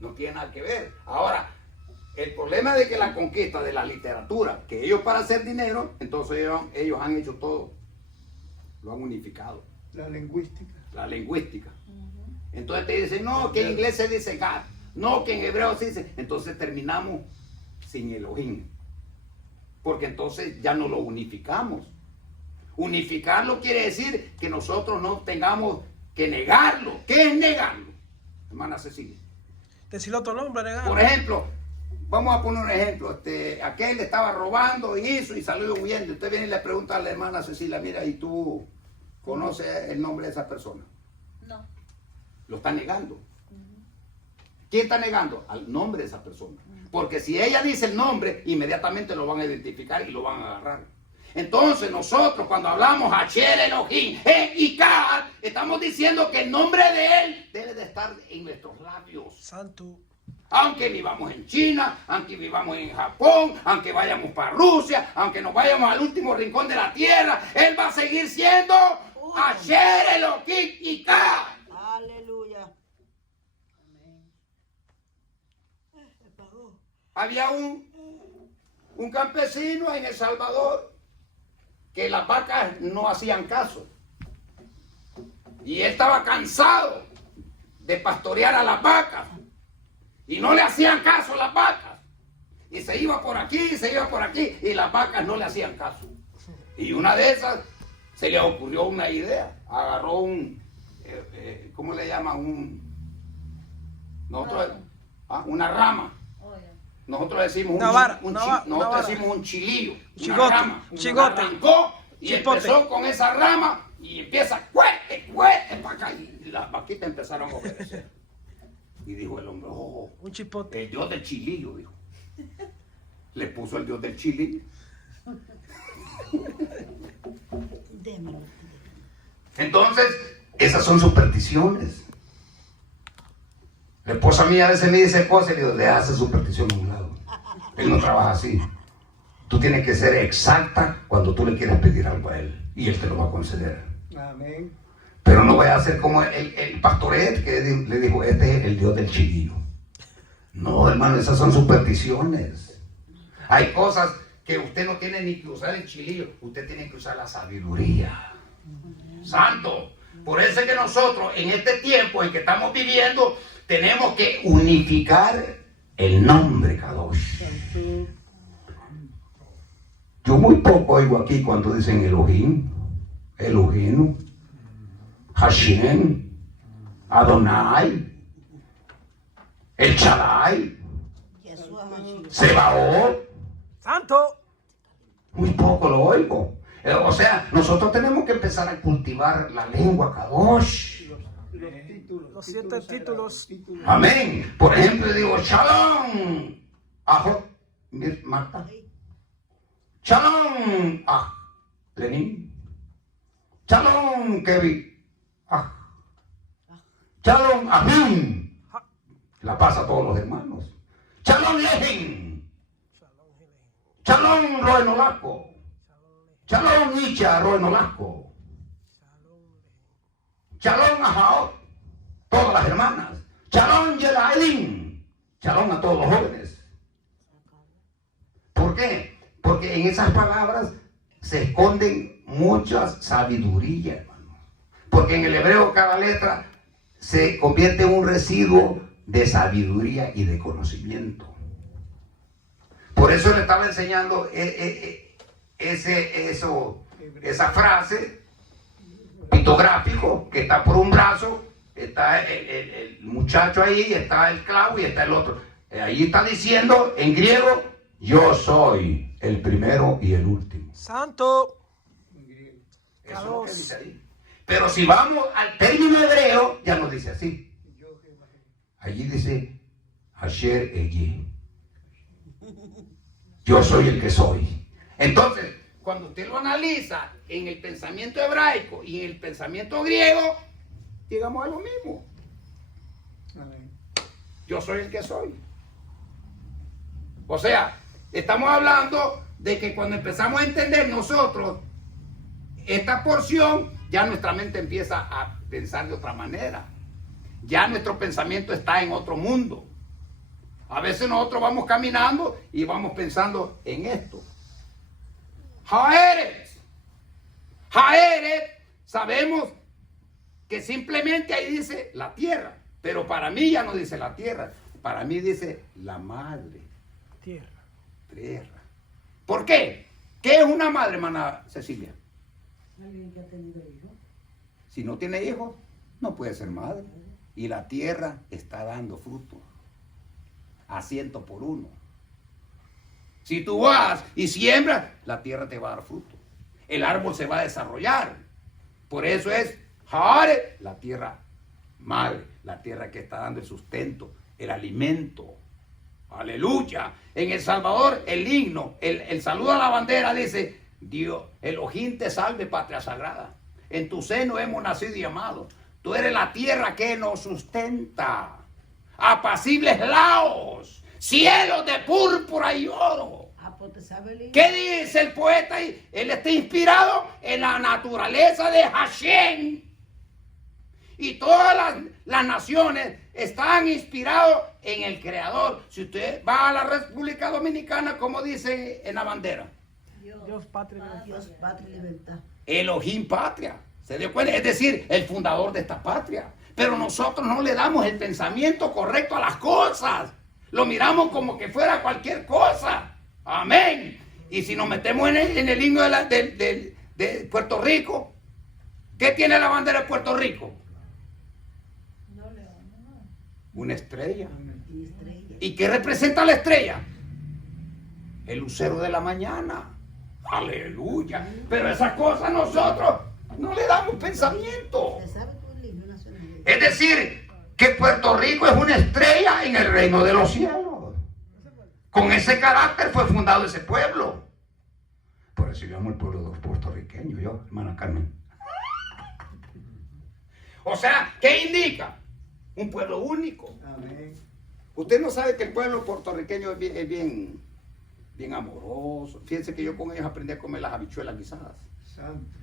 No tiene nada que ver. Ahora, el problema de que la conquista de la literatura, que ellos para hacer dinero, entonces ellos han hecho todo, lo han unificado. La lingüística. La lingüística. Entonces te dicen, no, que en inglés se dice God, no, que en hebreo se dice. Entonces terminamos sin Elohim. Porque entonces ya no lo unificamos. Unificarlo quiere decir que nosotros no tengamos que negarlo. ¿Qué es negarlo? Hermana Cecilia. Decirle otro nombre, negar. Por ejemplo, vamos a poner un ejemplo. Aquel le estaba robando y hizo y salió huyendo. Usted viene y le pregunta a la hermana Cecilia, mira, ¿y tú conoces el nombre de esa persona? No. Lo está negando. ¿Quién está negando? Al nombre de esa persona. Porque si ella dice el nombre, inmediatamente lo van a identificar y lo van a agarrar. Entonces nosotros cuando hablamos Asher Elohim Ejad, estamos diciendo que el nombre de él debe de estar en nuestros labios. Santo. Aunque vivamos en China, aunque vivamos en Japón, aunque vayamos para Rusia, aunque nos vayamos al último rincón de la tierra, él va a seguir siendo Asher Elohim Ejad. Aleluya. Había un campesino en El Salvador que las vacas no hacían caso. Y él estaba cansado de pastorear a las vacas. Y no le hacían caso a las vacas. Y se iba por aquí, se iba por aquí, y las vacas no le hacían caso. Y una de esas se le ocurrió una idea. Agarró ¿cómo le llaman? Una rama. Nosotros decimos nosotros decimos un chilillo, Chigote, una rama. chigote. Arrancó y Chipote. empezó con esa rama y empieza cuete para acá. Y las vaquitas empezaron a obedecer. Y dijo el hombre, Un chipote. el Dios del chilillo, dijo. Le puso el Dios del chilillo. Démelo. Entonces, esas son supersticiones. La esposa mía a veces me dice cosas y le digo, le hace superstición a un lado. Él no trabaja así. Tú tienes que ser exacta cuando tú le quieres pedir algo a él. Y él te lo va a conceder. Amén. Pero no voy a hacer como el pastoret que le dijo, este es el Dios del chilillo. No, hermano, esas son supersticiones. Hay cosas que usted no tiene ni que usar el chilillo. Usted tiene que usar la sabiduría. Santo. Por eso es que nosotros en este tiempo en que estamos viviendo tenemos que unificar el nombre Kadosh. Yo muy poco oigo aquí cuando dicen Elohim, Elohim, Hashem, Adonai, El Shaddai, Yeshua Mashiach. Sebaot. Santo. Muy poco lo oigo. O sea, nosotros tenemos que empezar a cultivar la lengua Kadosh. Los 7 títulos. Amén. Por ejemplo, yo digo, Shalom. Ajo. Marta. Shalom. Ah. Lenin. Shalom Kevin. Shalom Amin. La paz a todos los hermanos. Shalom Lehin. Shalom Roenolaco. Shalom Nicha Roenolaco. Shalom Ajaot. Todas las hermanas. Shalom Yelaelin. Shalom a todos los jóvenes. ¿Por qué? Porque en esas palabras se esconden muchas sabiduría, hermanos. Porque en el hebreo cada letra se convierte en un residuo de sabiduría y de conocimiento. Por eso le estaba enseñando esa frase pictográfico que está por un brazo, está el muchacho ahí, está el clavo y está el otro. Ahí está diciendo en griego, yo soy el primero y el último. Santo. Eso es lo que dice ahí. Pero si vamos al término hebreo, ya no dice así. Allí dice, Asher Eyi. Yo soy el que soy. Entonces, cuando usted lo analiza en el pensamiento hebraico y en el pensamiento griego, llegamos a lo mismo. Yo soy el que soy. O sea, estamos hablando de que cuando empezamos a entender nosotros esta porción, ya nuestra mente empieza a pensar de otra manera. Ya nuestro pensamiento está en otro mundo. A veces nosotros vamos caminando y vamos pensando en esto. Jaeret. Jaeret, sabemos que simplemente ahí dice la tierra. Pero para mí ya no dice la tierra. Para mí dice la madre. Tierra. Tierra. ¿Por qué? ¿Qué es una madre, hermana Cecilia? Alguien que ha tenido hijos. Si no tiene hijos, no puede ser madre. Y la tierra está dando fruto. A 100%. Si tú vas y siembras, la tierra te va a dar fruto. El árbol se va a desarrollar. Por eso es Jare, la tierra madre, la tierra que está dando el sustento, el alimento. Aleluya. En El Salvador, el himno, el saludo a la bandera dice, Dios, Elohim te salve, patria sagrada. En tu seno hemos nacido y amado. Tú eres la tierra que nos sustenta. Apacibles laos, cielos de púrpura y oro. ¿Qué dice el poeta ahí? Él está inspirado en la naturaleza de Hashem. Y todas las naciones están inspirados en el Creador. Si usted va a la República Dominicana, como dice en la bandera, Dios, patria, Dios, patria y libertad. Elohim patria. ¿Se dio cuenta? Es decir, el fundador de esta patria. Pero nosotros no le damos el pensamiento correcto a las cosas. Lo miramos como que fuera cualquier cosa. Amén. Y si nos metemos en el himno de Puerto Rico, ¿qué tiene la bandera de Puerto Rico? Una estrella. ¿Y qué representa la estrella? El lucero de la mañana. Aleluya. Pero esas cosas nosotros no le damos pensamiento. Es decir, que Puerto Rico es una estrella en el reino de los cielos. Con ese carácter fue fundado ese pueblo. Por eso yo amo el pueblo de los puertorriqueños, yo, hermana Carmen. O sea, ¿qué indica? Un pueblo único. Amén. Usted no sabe que el pueblo puertorriqueño es bien amoroso. Fíjense que yo con ellos aprendí a comer las habichuelas guisadas. Santo.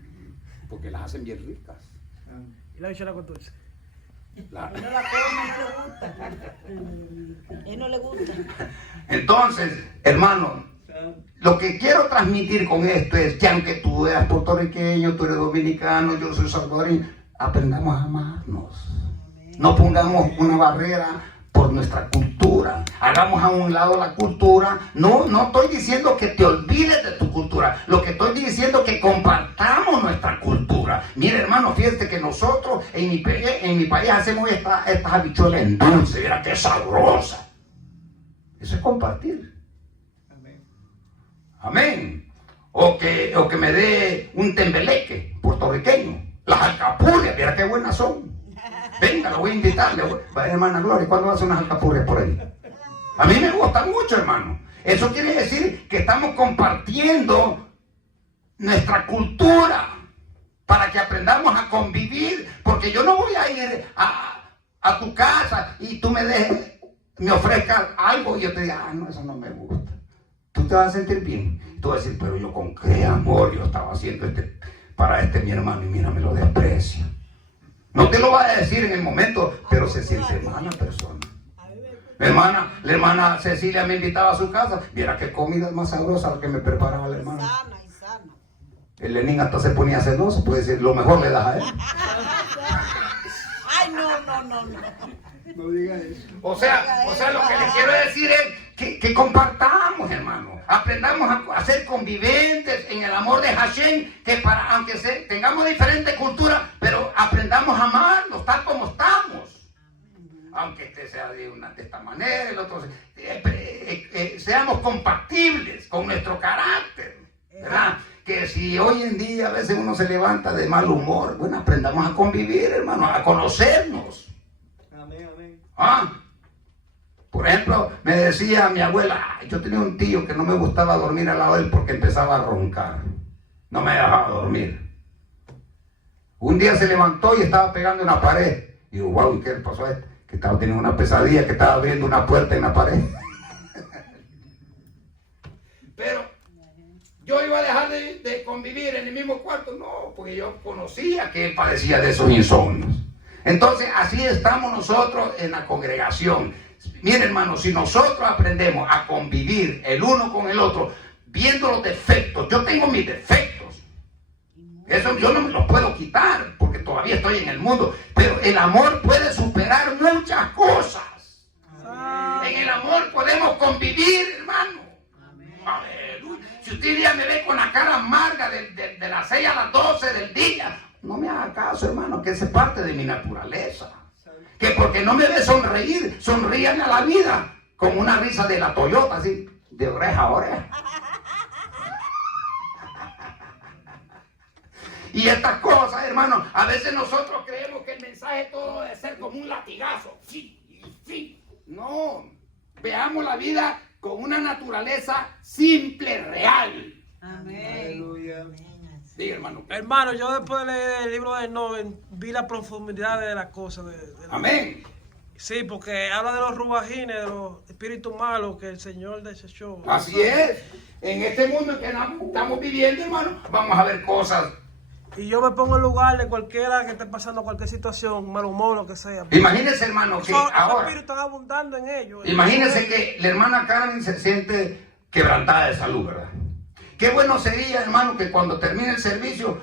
Porque las hacen bien ricas. Santo. y la bichuela con dulce. La- No la come, no le gusta. Entonces, hermano, lo que quiero transmitir con esto es que aunque tú eres puertorriqueño, tú eres dominicano, yo soy salvadoreño, aprendamos a amarnos. No pongamos una barrera por nuestra cultura. Hagamos a un lado la cultura. No estoy diciendo que te olvides de tu cultura. Lo que estoy diciendo es que compartamos nuestra cultura. Mire, hermano, fíjate que nosotros en mi país hacemos estas habichuelas en dulce. Mira qué sabrosa. Eso es compartir. Amén. Amén. O que me dé un tembeleque puertorriqueño. Las alcapurrias, mira qué buenas son. Venga, lo voy a invitar. Hermana Gloria, ¿cuándo va a hacer unas alcapurrias por ahí? A mí me gusta mucho, hermano. Eso quiere decir que estamos compartiendo nuestra cultura. para que aprendamos a convivir, porque yo no voy a ir a tu casa y tú me ofrezcas algo y yo te diga, no, eso no me gusta. Tú te vas a sentir bien. Tú vas a decir, pero yo con qué amor yo estaba haciendo para mi hermano y mira, me lo desprecia. No te lo va a decir en el momento, pero se siente mala persona. La hermana Cecilia me invitaba a su casa. Viera qué comida más sabrosa la que me preparaba la hermana. Sana y sana. El Lenín hasta se ponía celoso, puede decir, lo mejor le das a él. Ay, no. No diga eso. O sea, lo que le quiero decir es que compartamos, hermano. Aprendamos a ser conviventes en el amor de Hashem, que aunque tengamos diferentes culturas, pero aprendamos a amarnos tal como estamos. Aunque este sea de esta manera, el otro seamos compatibles con nuestro carácter, ¿verdad? Que si hoy en día a veces uno se levanta de mal humor, bueno, aprendamos a convivir, hermano, a conocernos. Amén. Por ejemplo, me decía mi abuela, yo tenía un tío que no me gustaba dormir al lado de él porque empezaba a roncar. No me dejaba dormir. Un día se levantó y estaba pegando una pared. Y digo, wow, ¿y qué le pasó a este? Que estaba teniendo una pesadilla, que estaba abriendo una puerta en la pared. Pero yo iba a dejar de convivir en el mismo cuarto. No, porque yo conocía que él padecía de esos insomnios. Entonces, así estamos nosotros en la congregación. Miren, hermano, si nosotros aprendemos a convivir el uno con el otro, viendo los defectos, yo tengo mis defectos. Eso yo no me los puedo quitar, porque todavía estoy en el mundo. Pero el amor puede superar muchas cosas. En el amor podemos convivir, hermano. Aleluya. Si usted día me ve con la cara amarga de las 6 a las 12 del día, no me haga caso, hermano, que esa es parte de mi naturaleza. Que porque no me ve sonreír, sonríame a la vida, como una risa de la Toyota, así, de oreja a oreja. Y estas cosas, hermano, a veces nosotros creemos que el mensaje todo debe ser como un latigazo. Sí. No, veamos la vida con una naturaleza simple, real. Amén. Aleluya. Diga, hermano. Hermano, yo después de leer el libro de Noven vi la profundidad de las cosas. Amén. Sí, porque habla de los rubajines, de los espíritus malos que el Señor desechó. Así es. En este mundo en que estamos viviendo, hermano, vamos a ver cosas. Y yo me pongo en lugar de cualquiera que esté pasando cualquier situación, mal humor, lo que sea. Imagínense, hermano, que Los ahora, espíritus están abundando en ellos. imagínense que la hermana Karen se siente quebrantada de salud, ¿verdad? Qué bueno sería, hermano, que cuando termine el servicio,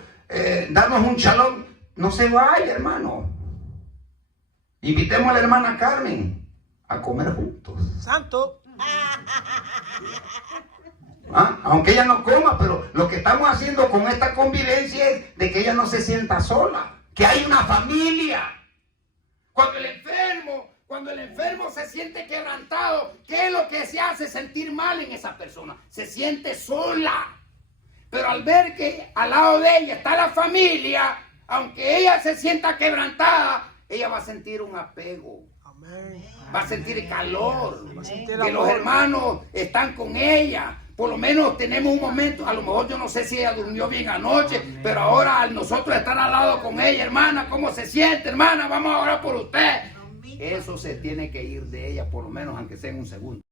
darnos un shalom. No se vaya, hermano. Invitemos a la hermana Carmen a comer juntos. Santo. Aunque ella no coma, pero lo que estamos haciendo con esta convivencia es de que ella no se sienta sola, que hay una familia. Cuando el enfermo se siente quebrantado, ¿qué es lo que se hace sentir mal en esa persona? Se siente sola. Pero al ver que al lado de ella está la familia, aunque ella se sienta quebrantada, ella va a sentir un apego. Amén. Va a sentir calor. Va a sentir Que los amor. hermanos están con ella. Por lo menos tenemos un momento, a lo mejor yo no sé si ella durmió bien anoche, pero ahora al nosotros estar al lado con ella, hermana, ¿cómo se siente, hermana? Vamos a orar por usted. Eso se tiene que ir de ella, por lo menos aunque sea en un segundo.